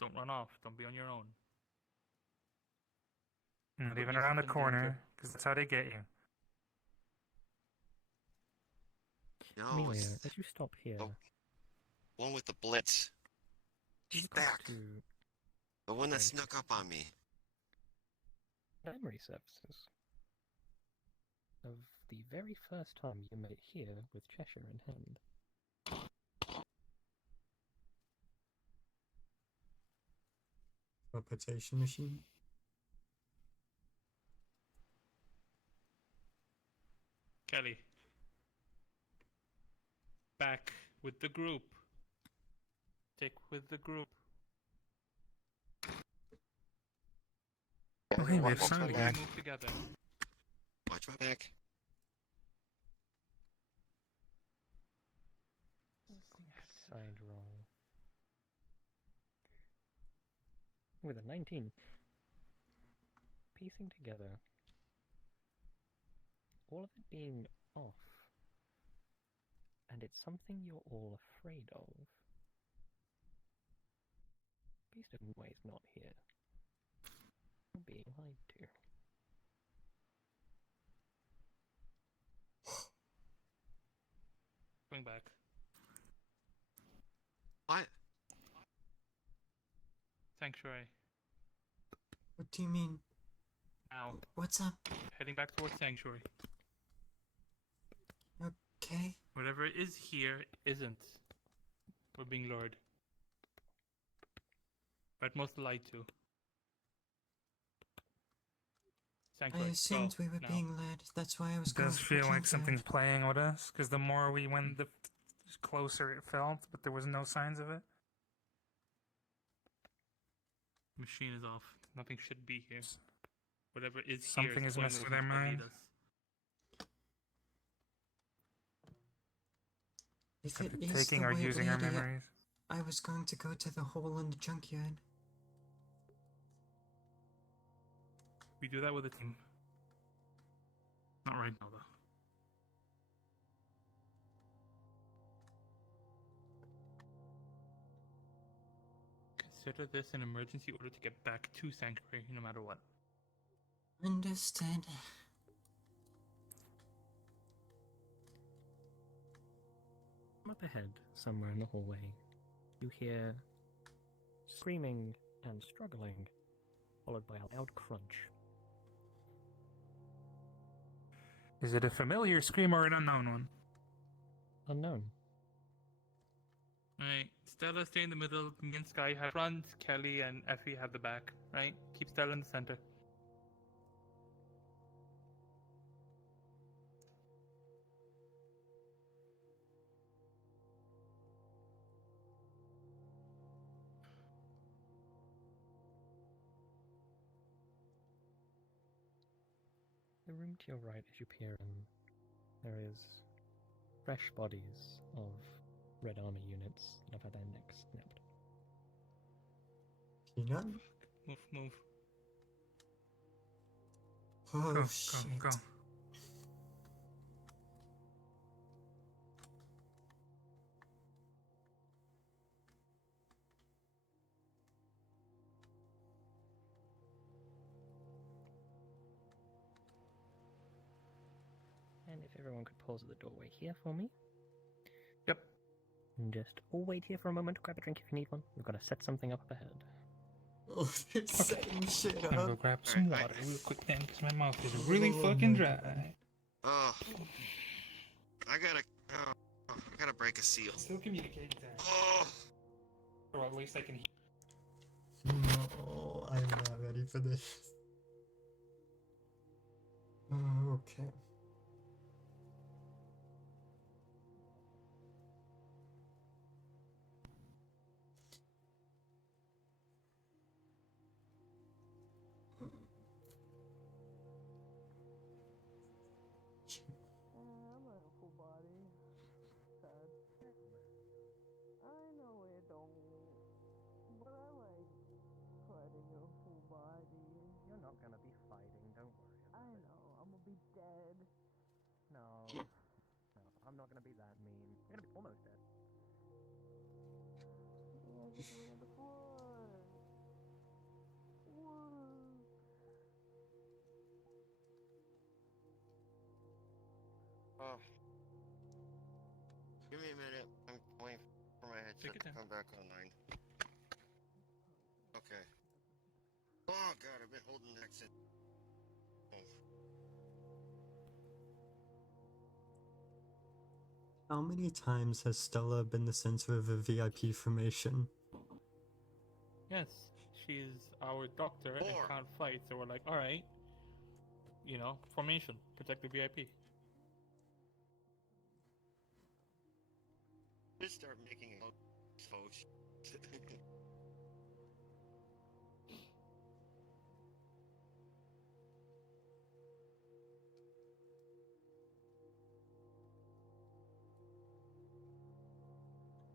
Don't run off, don't be on your own. Not Put even around the yourself in corner, danger. because that's how they get you. No, Amelia, it's as you stop here, Oh. one with the blitz. you She's come back. to The one that Right. snuck up on me. memory surfaces of the very first time you met here with Cheshire in hand. Teleportation machine? Kelly. Back with the group. Stick with the group. Hey, Watch we've my found back. you. Move together. Watch my back. Side roll. With a 19. Piecing together all of it being off, and it's something you're all afraid of. Beast of Neway's not here. You're being lied to. Going back. sanctuary. What do you mean? Now, What's up? heading back towards sanctuary. Okay. Whatever is here isn't. We're being lured. But most lied to. I Sanctuary. assumed we were now. being led. That's why I was It going does to the feel like junkyard. something's playing with us, because the more we went, the closer it felt, but there was no signs of it. Machine is off. Nothing should be here. Whatever is Something here is going messing with where our it's gonna lead mind. us. If After it is taking the or white using our lady, memories. I was going to go to the hole in the junkyard. We do that with a team. Not right now, though. Consider this an emergency order to get back to Sanctuary, no matter what. Understood. Up ahead, somewhere in the hallway, you hear screaming and struggling, followed by a loud crunch. Is it a familiar scream or an unknown one? Unknown. Alright, Stella stay in the middle, me and Sky have front, Kelly and Effie have the back, right? Keep Stella in the center. The room to your right, as you peer in, there is fresh bodies of Red Army units that have had their necks snapped. Peanut? Move. Oh, Go, shit. go. And if everyone could pause at the doorway here for me. Yep. And just all wait here for a moment to grab a drink if you need one. We've got to set something up ahead. Oh, they're setting shit I'm gonna go up. grab some water real quick then, because my mouth is really fucking dry. Oh, I gotta break a seal. Still communicating there. Oh, Or at least I can hear. No, I'm not ready for this. Okay. I'm a full body. Sad. I know it don't. But I like fighting a full body. You're not going to be fighting, don't worry. I know, I'm gonna be dead. No. No, I'm not going to be that mean. You're going to be almost dead. Yeah, just lay on the floor. Whoa. oh. Give me a minute. I'm waiting for my headset to come back online. Okay. Oh god, I've been holding the exit. Oh. How many times has Stella been the center of a VIP formation? Yes, she's our doctor and can't fight, so we're like, alright. You know, formation. Protect the VIP. Just start making a post.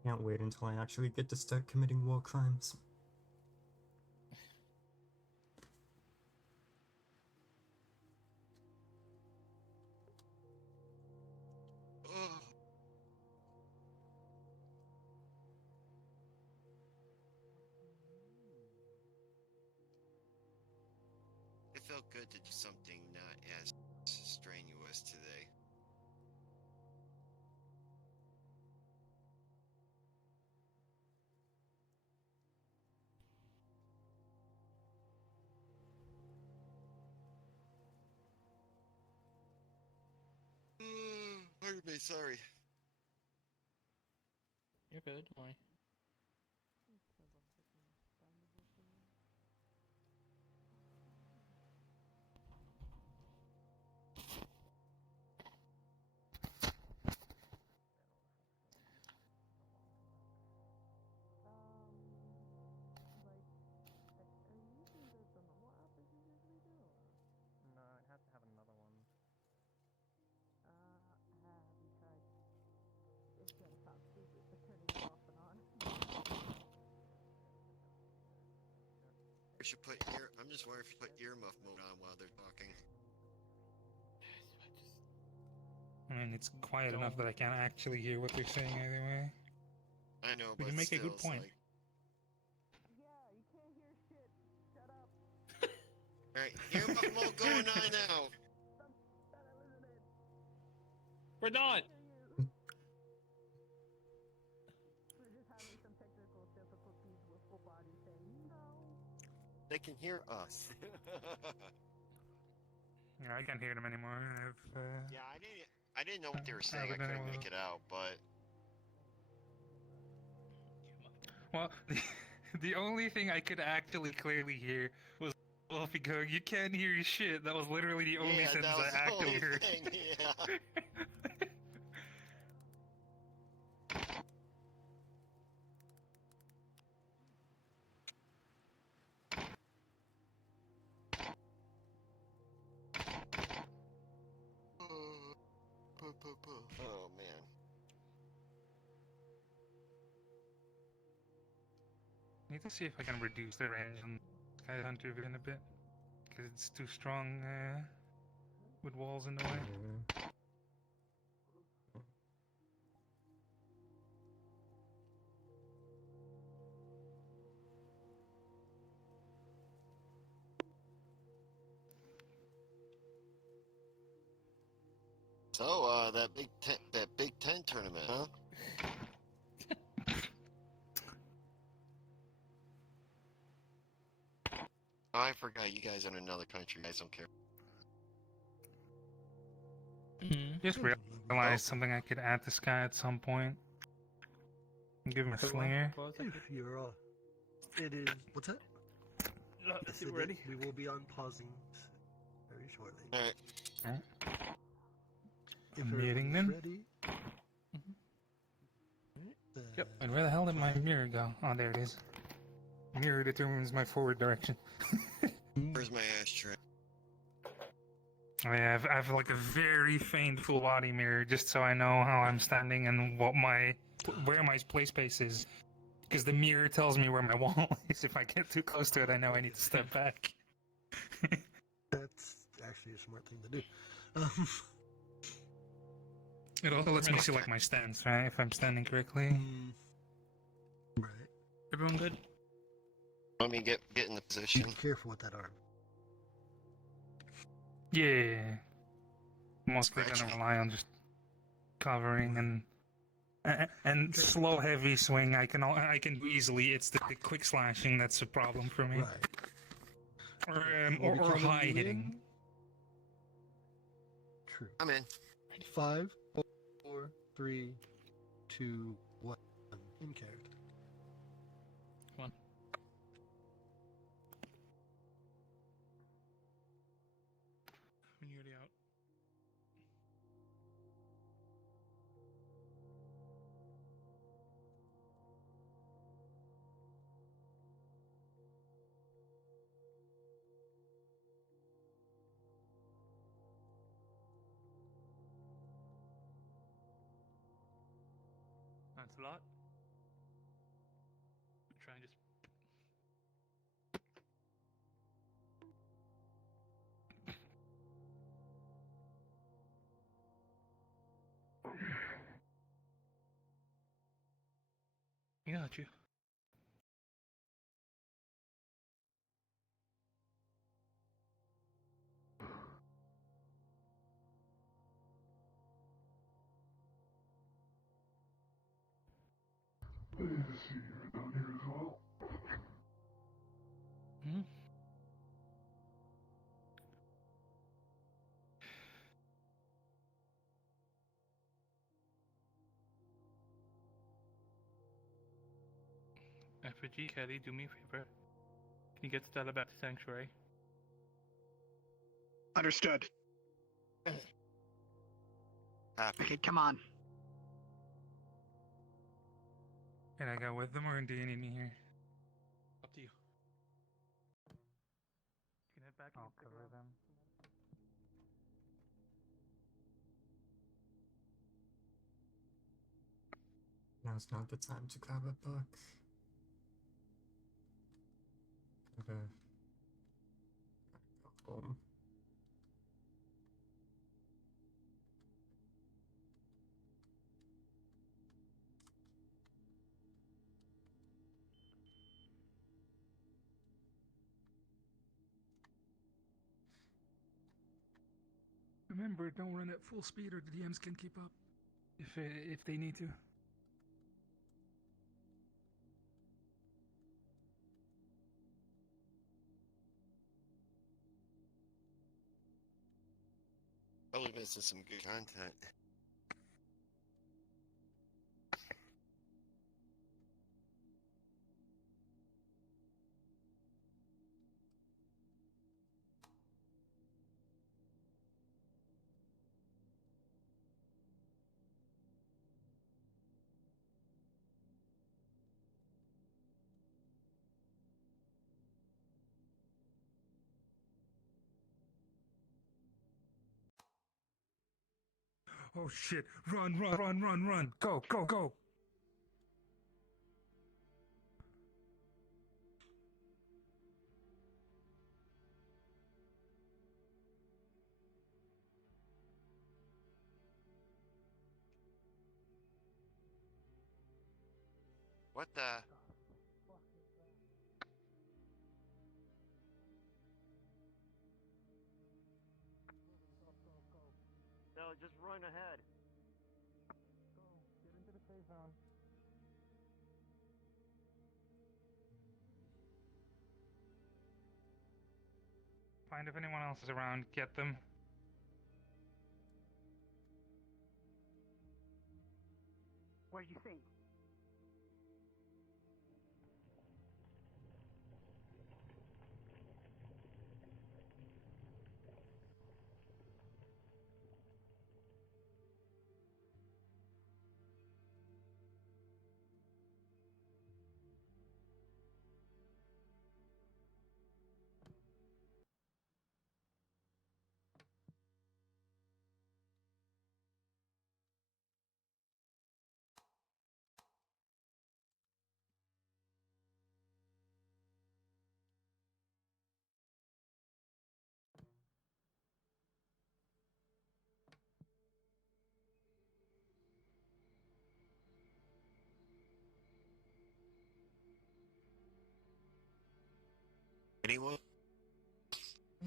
Can't wait until I actually get to start committing war crimes. It felt good to do something not as strenuous today. Hey, sorry. You're good. Why? Are you using the normal app as you usually do, or? No, I have to have another one. Have you tried? It's gonna sound stupid, but turning it off and on. I should put ear. I'm just wondering if you put earmuff mode on while they're talking. I mean, it's quiet enough that I can't actually hear what they're saying either way. I know, You but make a still, good point. Like... Yeah, you can't hear shit. Shut up. Alright, earmuff mode going on now. We're not! We're just having some technical difficulties with full body saying no. They can hear us. Yeah, I can't hear them anymore. Yeah, I didn't know what they were saying. I been couldn't able to- make it out, but Well, the only thing I could actually clearly hear was Wolfie going, "You can't hear your shit." That was literally the only yeah, sentence that was I the actually only heard. thing. Yeah. Oh man. Need to see if I can reduce the range on Sky Hunter in a bit, because it's too strong with walls in the way. So, that Big Ten tournament, huh? Oh, I forgot you guys are in another country. You guys don't care. Just realized something I could add to Sky at some point. Give him a slinger. If you're it is. What's that? Yes, You it ready? is. We will be on pausing very shortly. Alright. If I'm muting everyone's them. ready. Yep. And where the hell did my mirror go? Oh, there it is. Mirror determines my forward direction. Where's my ashtray? I have like a very faint full body mirror just so I know how I'm standing and where my play space is. Because the mirror tells me where my wall is. If I get too close to it, I know I need to step back. That's actually a smart thing to do. It also lets me select my stance, right? If I'm standing correctly. Right. Everyone good? Let me get in the position. Be careful with that arm. Yeah. Mostly gonna rely on just covering and slow heavy swing. I can do easily. It's the quick slashing that's a problem for me. Right. Or high hitting. True. I'm in. 5, 4, 3, 2, 1. In character. Come on. When you're already out. That's a lot. Try and just. Got you. I need to see you're down here as well. Hmm? for G. Kelly, do me a favor. Can you get Stella back to Sanctuary? Understood. Happy. Okay, come on. Can I go with them, or do you need me here? Up to you. You can head back. I'll cover them. Now's not the time to grab a book. Gotta go home. Remember, don't run at full speed, or the DMs can keep up if they need to. Probably missing some good content. Oh shit! Run, run, run, run, run! Go, go, go! What the? No, just run ahead. Go, get into the safe zone. Find if anyone else is around. Get them. What did you think? Anyone?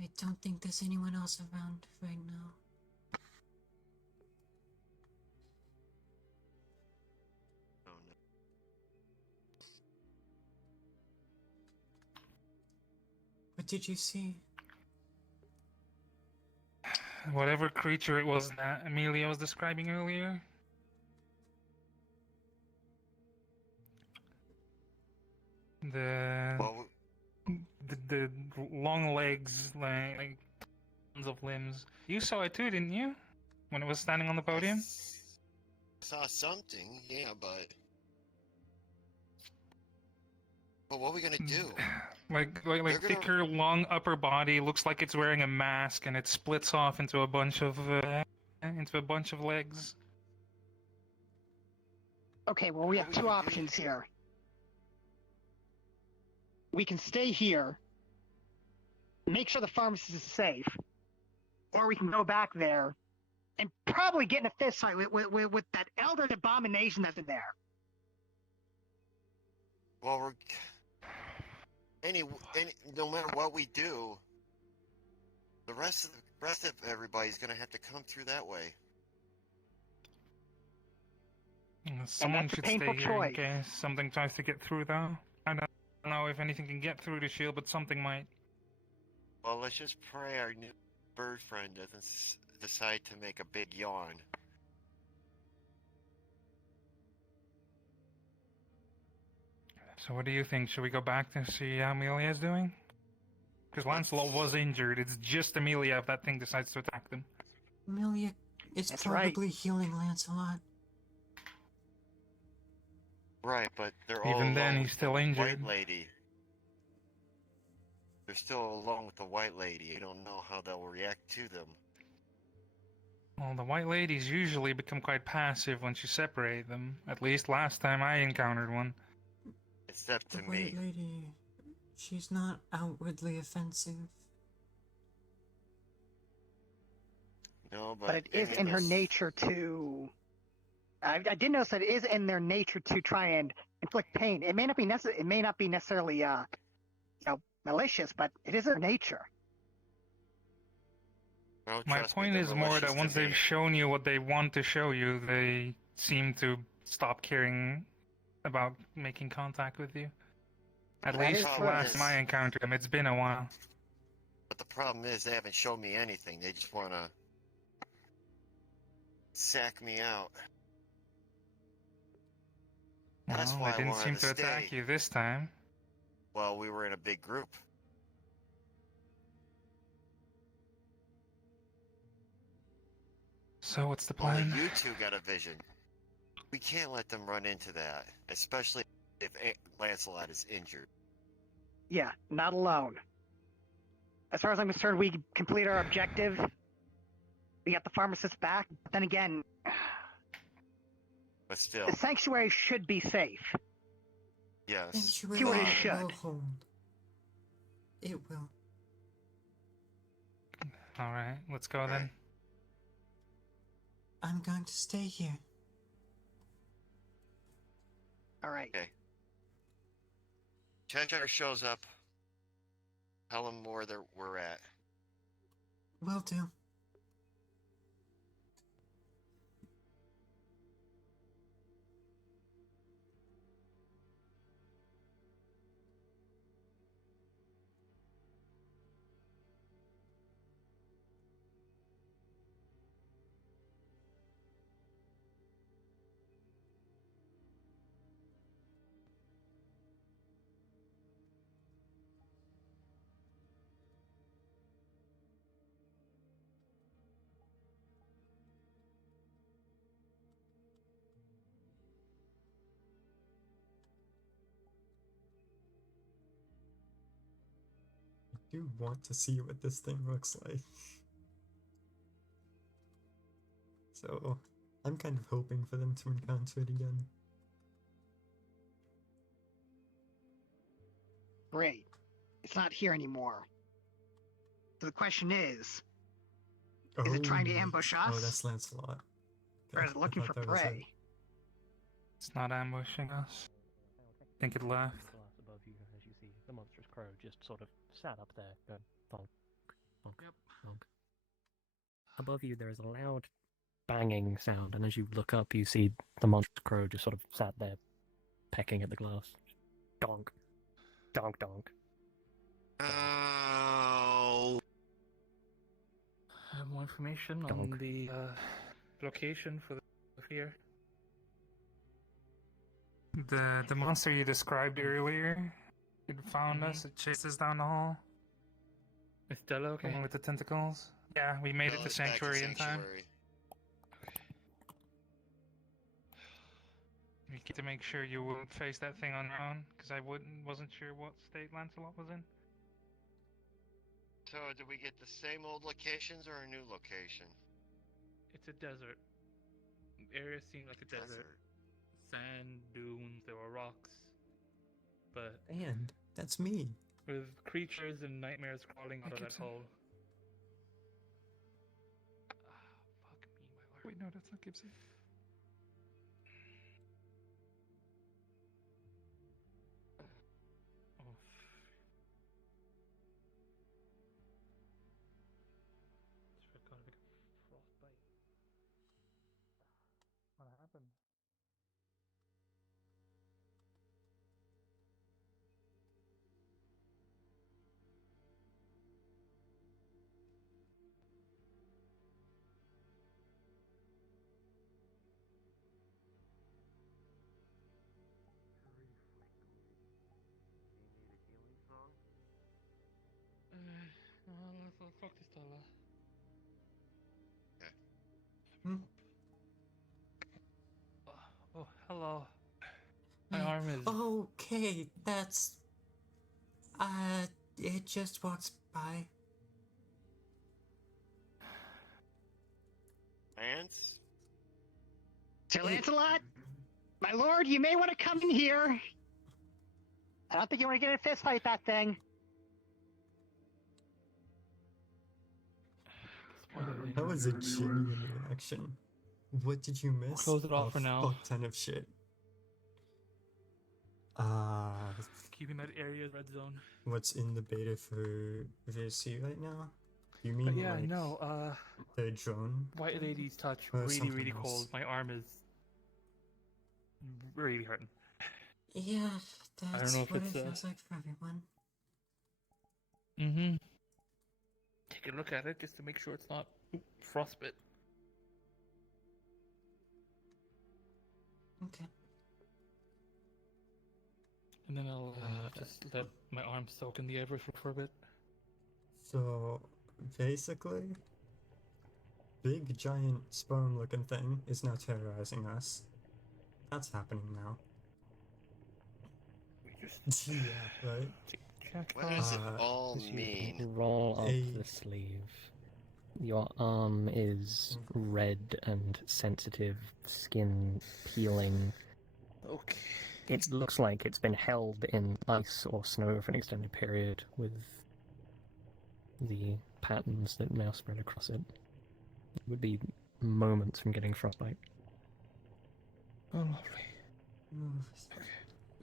I don't think there's anyone else around right now. Oh no. What did you see? Whatever creature it was that Amelia was describing earlier. Well, The long legs, like tons of limbs. You saw it too, didn't you? When it was standing on the podium? saw something, yeah, but what are we gonna do? Like They're gonna- thicker, long upper body. Looks like it's wearing a mask, and it splits off into a bunch of legs. Okay, well, we have two options here. We can stay here, make sure the pharmacist is safe, or we can go back there and probably get in a fist fight with that elder abomination that's in there. Well, no matter what we do, the rest of everybody's gonna have to come through that way. Someone that's a should stay painful here in choice. case something tries to get through, though. I don't know if anything can get through the shield, but something might. Well, let's just pray our new bird friend doesn't decide to make a big yawn. So what do you think? Should we go back to see how Amelia's doing? Because Lancelot was injured. It's just Amelia if that thing decides to attack them. Amelia is That's right. probably healing Lancelot. Right, but they're all Even then, alone he's with still the injured. White lady. They're still alone with the white lady. You don't know how they'll react to them. Well, the white ladies usually become quite passive once you separate them. At least last time I encountered one. Except The to White me. Lady, she's not outwardly offensive. No, But it is in her nature to. I did notice that it is in their nature to try and inflict pain. It may not be It may not be necessarily, malicious, but it is their nature. Oh, My trust me, point they're is more malicious that to once me. they've shown you what they want to show you, they seem to stop caring about making contact with you. At That least is the true. last time I encountered them, it's been a while. But the problem is they haven't shown me anything. They just want to sack me out. That's Well, why they I didn't wanted seem to to stay. attack you this time. Well, we were in a big group. So what's the Only plan? you two got a vision. We can't let them run into that, especially if Lancelot is injured. Yeah, not alone. As far as I'm concerned, we complete our objective. We got the pharmacist back. But then again, But still, the sanctuary should be safe. yes. Sanctuary See what it will should. hold. It will. Alright, let's go then. I'm going to stay here. All right. Okay. Cheshire shows up. Tell him where we're at. Will do. I do want to see what this thing looks like. So, I'm kind of hoping for them to encounter it again. Great. It's not here anymore. So the question is it trying to ambush us? Oh, that's Lancelot. Or is it looking for thought that was it. prey? It's not ambushing us. I think it left. Glass above you, as you see the monstrous crow just sort of sat up there, going thonk, thonk, thonk. Above you, there is a loud banging sound, and as you look up, you see the monstrous crow just sort of sat there, pecking at the glass. Donk, donk, donk. Ow. More information on Donk. the location for the fear. The monster you described earlier, it found us, it chased us down the hall. Is Stella okay? The one with the tentacles. Yeah, we made it to Bella's back Sanctuary in time. Sanctuary. We get to make sure you wouldn't face that thing on your own, because I wasn't sure what state Lancelot was in. So, did we get the same old locations or a new location? It's a desert. The area seemed like a desert. Sand, dunes, there were rocks. But And that's me. with creatures and nightmares crawling out of that hole. Fuck me, my lord. Wait, no, that's not Gibson. Oh. Just forgot like a frostbite. What happened? Let's talk to Stella. Hmm? Oh, hello. My arm is. Okay, that's... it just walks by. Lance? Sir Lancelot, my lord, you may want to come in here. I don't think you want to get in a fist fight that thing. That was a genuine reaction. What did you miss? Close it off for now. Fuck ton of shit. Keeping that area red zone. What's in the beta for VSC right now? You mean But yeah, like no, the drone? White Lady's touch, Or really, something really else? cold. My arm is really hurting. Yeah, I that's don't know if what it's, it feels like for everyone. Mm-hmm. Take a look at it just to make sure it's not frostbite. Okay. And then I'll just let my arm soak in the Everest for a bit. So, basically, big giant sperm looking thing is now terrorizing us. That's happening now. Yeah, right? What does it all As you mean? roll up the sleeve, your arm is red and sensitive, skin peeling. Okay. It looks like it's been held in ice or snow for an extended period, with the patterns that now spread across it. It would be moments from getting frostbite. Oh, lovely.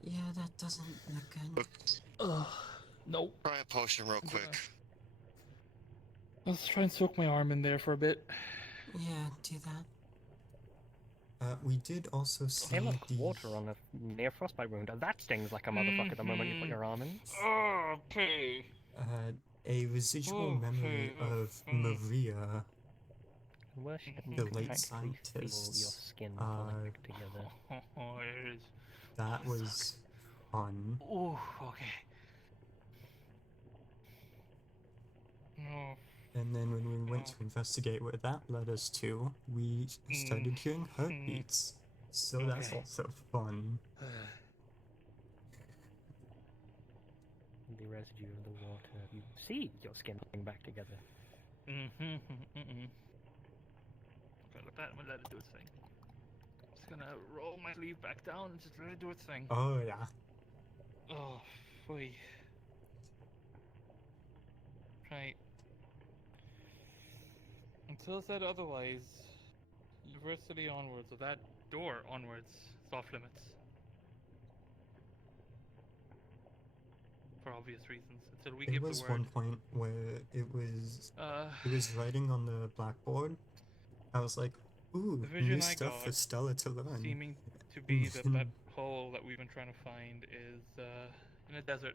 Yeah, that doesn't look good. Nope. Try a potion real quick. Let's try and soak my arm in there for a bit. Yeah, do that. We did also see Hey, look, the... water on a near frostbite wound. That stings like a motherfucker the moment you put your arm in. Okay. A residual memory of Maria, the late scientist. That was fun. Oh, okay. No. And then when we went to investigate where that led us to, we started hearing heartbeats. So that's Okay. also fun. The residue of the water. You see your skin putting back together. Okay, let it do its thing. Just gonna roll my sleeve back down and just let it do its thing. Oh, yeah. Oh, boy. Right. Until said otherwise, university onwards, or that door onwards, it's off limits. For obvious reasons. Until we There give was the word. one point where it was writing on the blackboard. I was like, ooh, The vision new I stuff for got, Stella to learn. seeming to be that that hole that we've been trying to find is in a desert.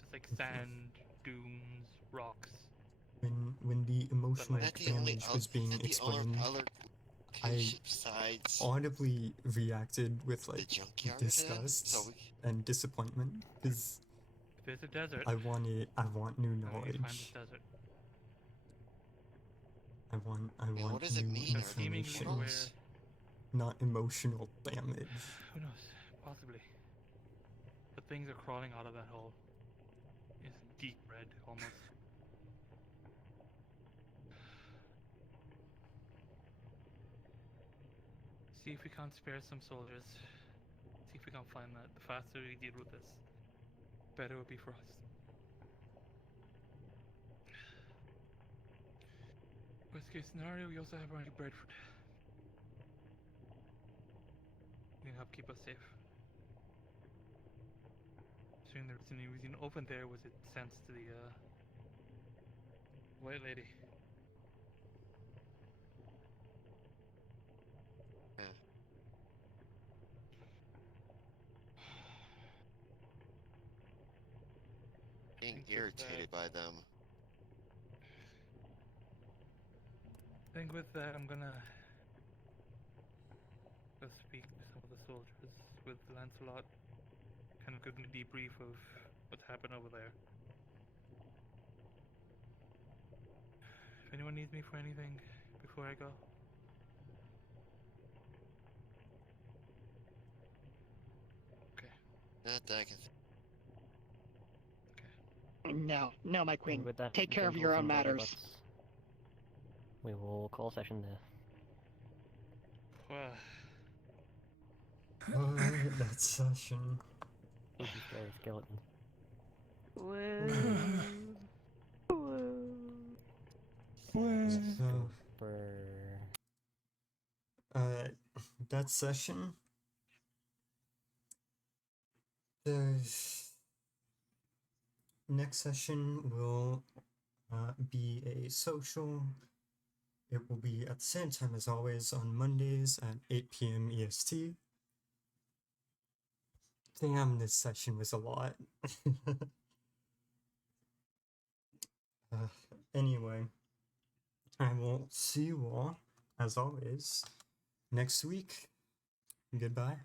Just like sand, dunes, rocks. When the emotional like- damage was being explained, I audibly reacted with like disgust and disappointment because If it's a desert, I want new I need to find knowledge. this desert. I want what does it new mean? information, Where- not emotional damage. Who knows? Possibly. But things are crawling out of that hole. It's deep red, almost. See if we can't spare some soldiers. See if we can find that. The faster we deal with this, better it will be for us. Worst case scenario, we also have our Bradford. You can help keep us safe. Assuming there was any reason open there, was it sense to the White Lady? Being irritated by them. I think with that, I'm gonna go speak to some of the soldiers with Lancelot, kind of give them a debrief of what happened over there. if anyone needs me for anything before I go. Okay. Not that I can No, my queen. And with that, Take care of gentles your own and matters. robots, we will call session there. Alright, that session. Spooky scary skeleton. So, For that session, there's next session will be a social. It will be at the same time as always on Mondays at 8 p.m. EST. Damn, this session was a lot. Anyway, I will see you all, as always, next week. Goodbye.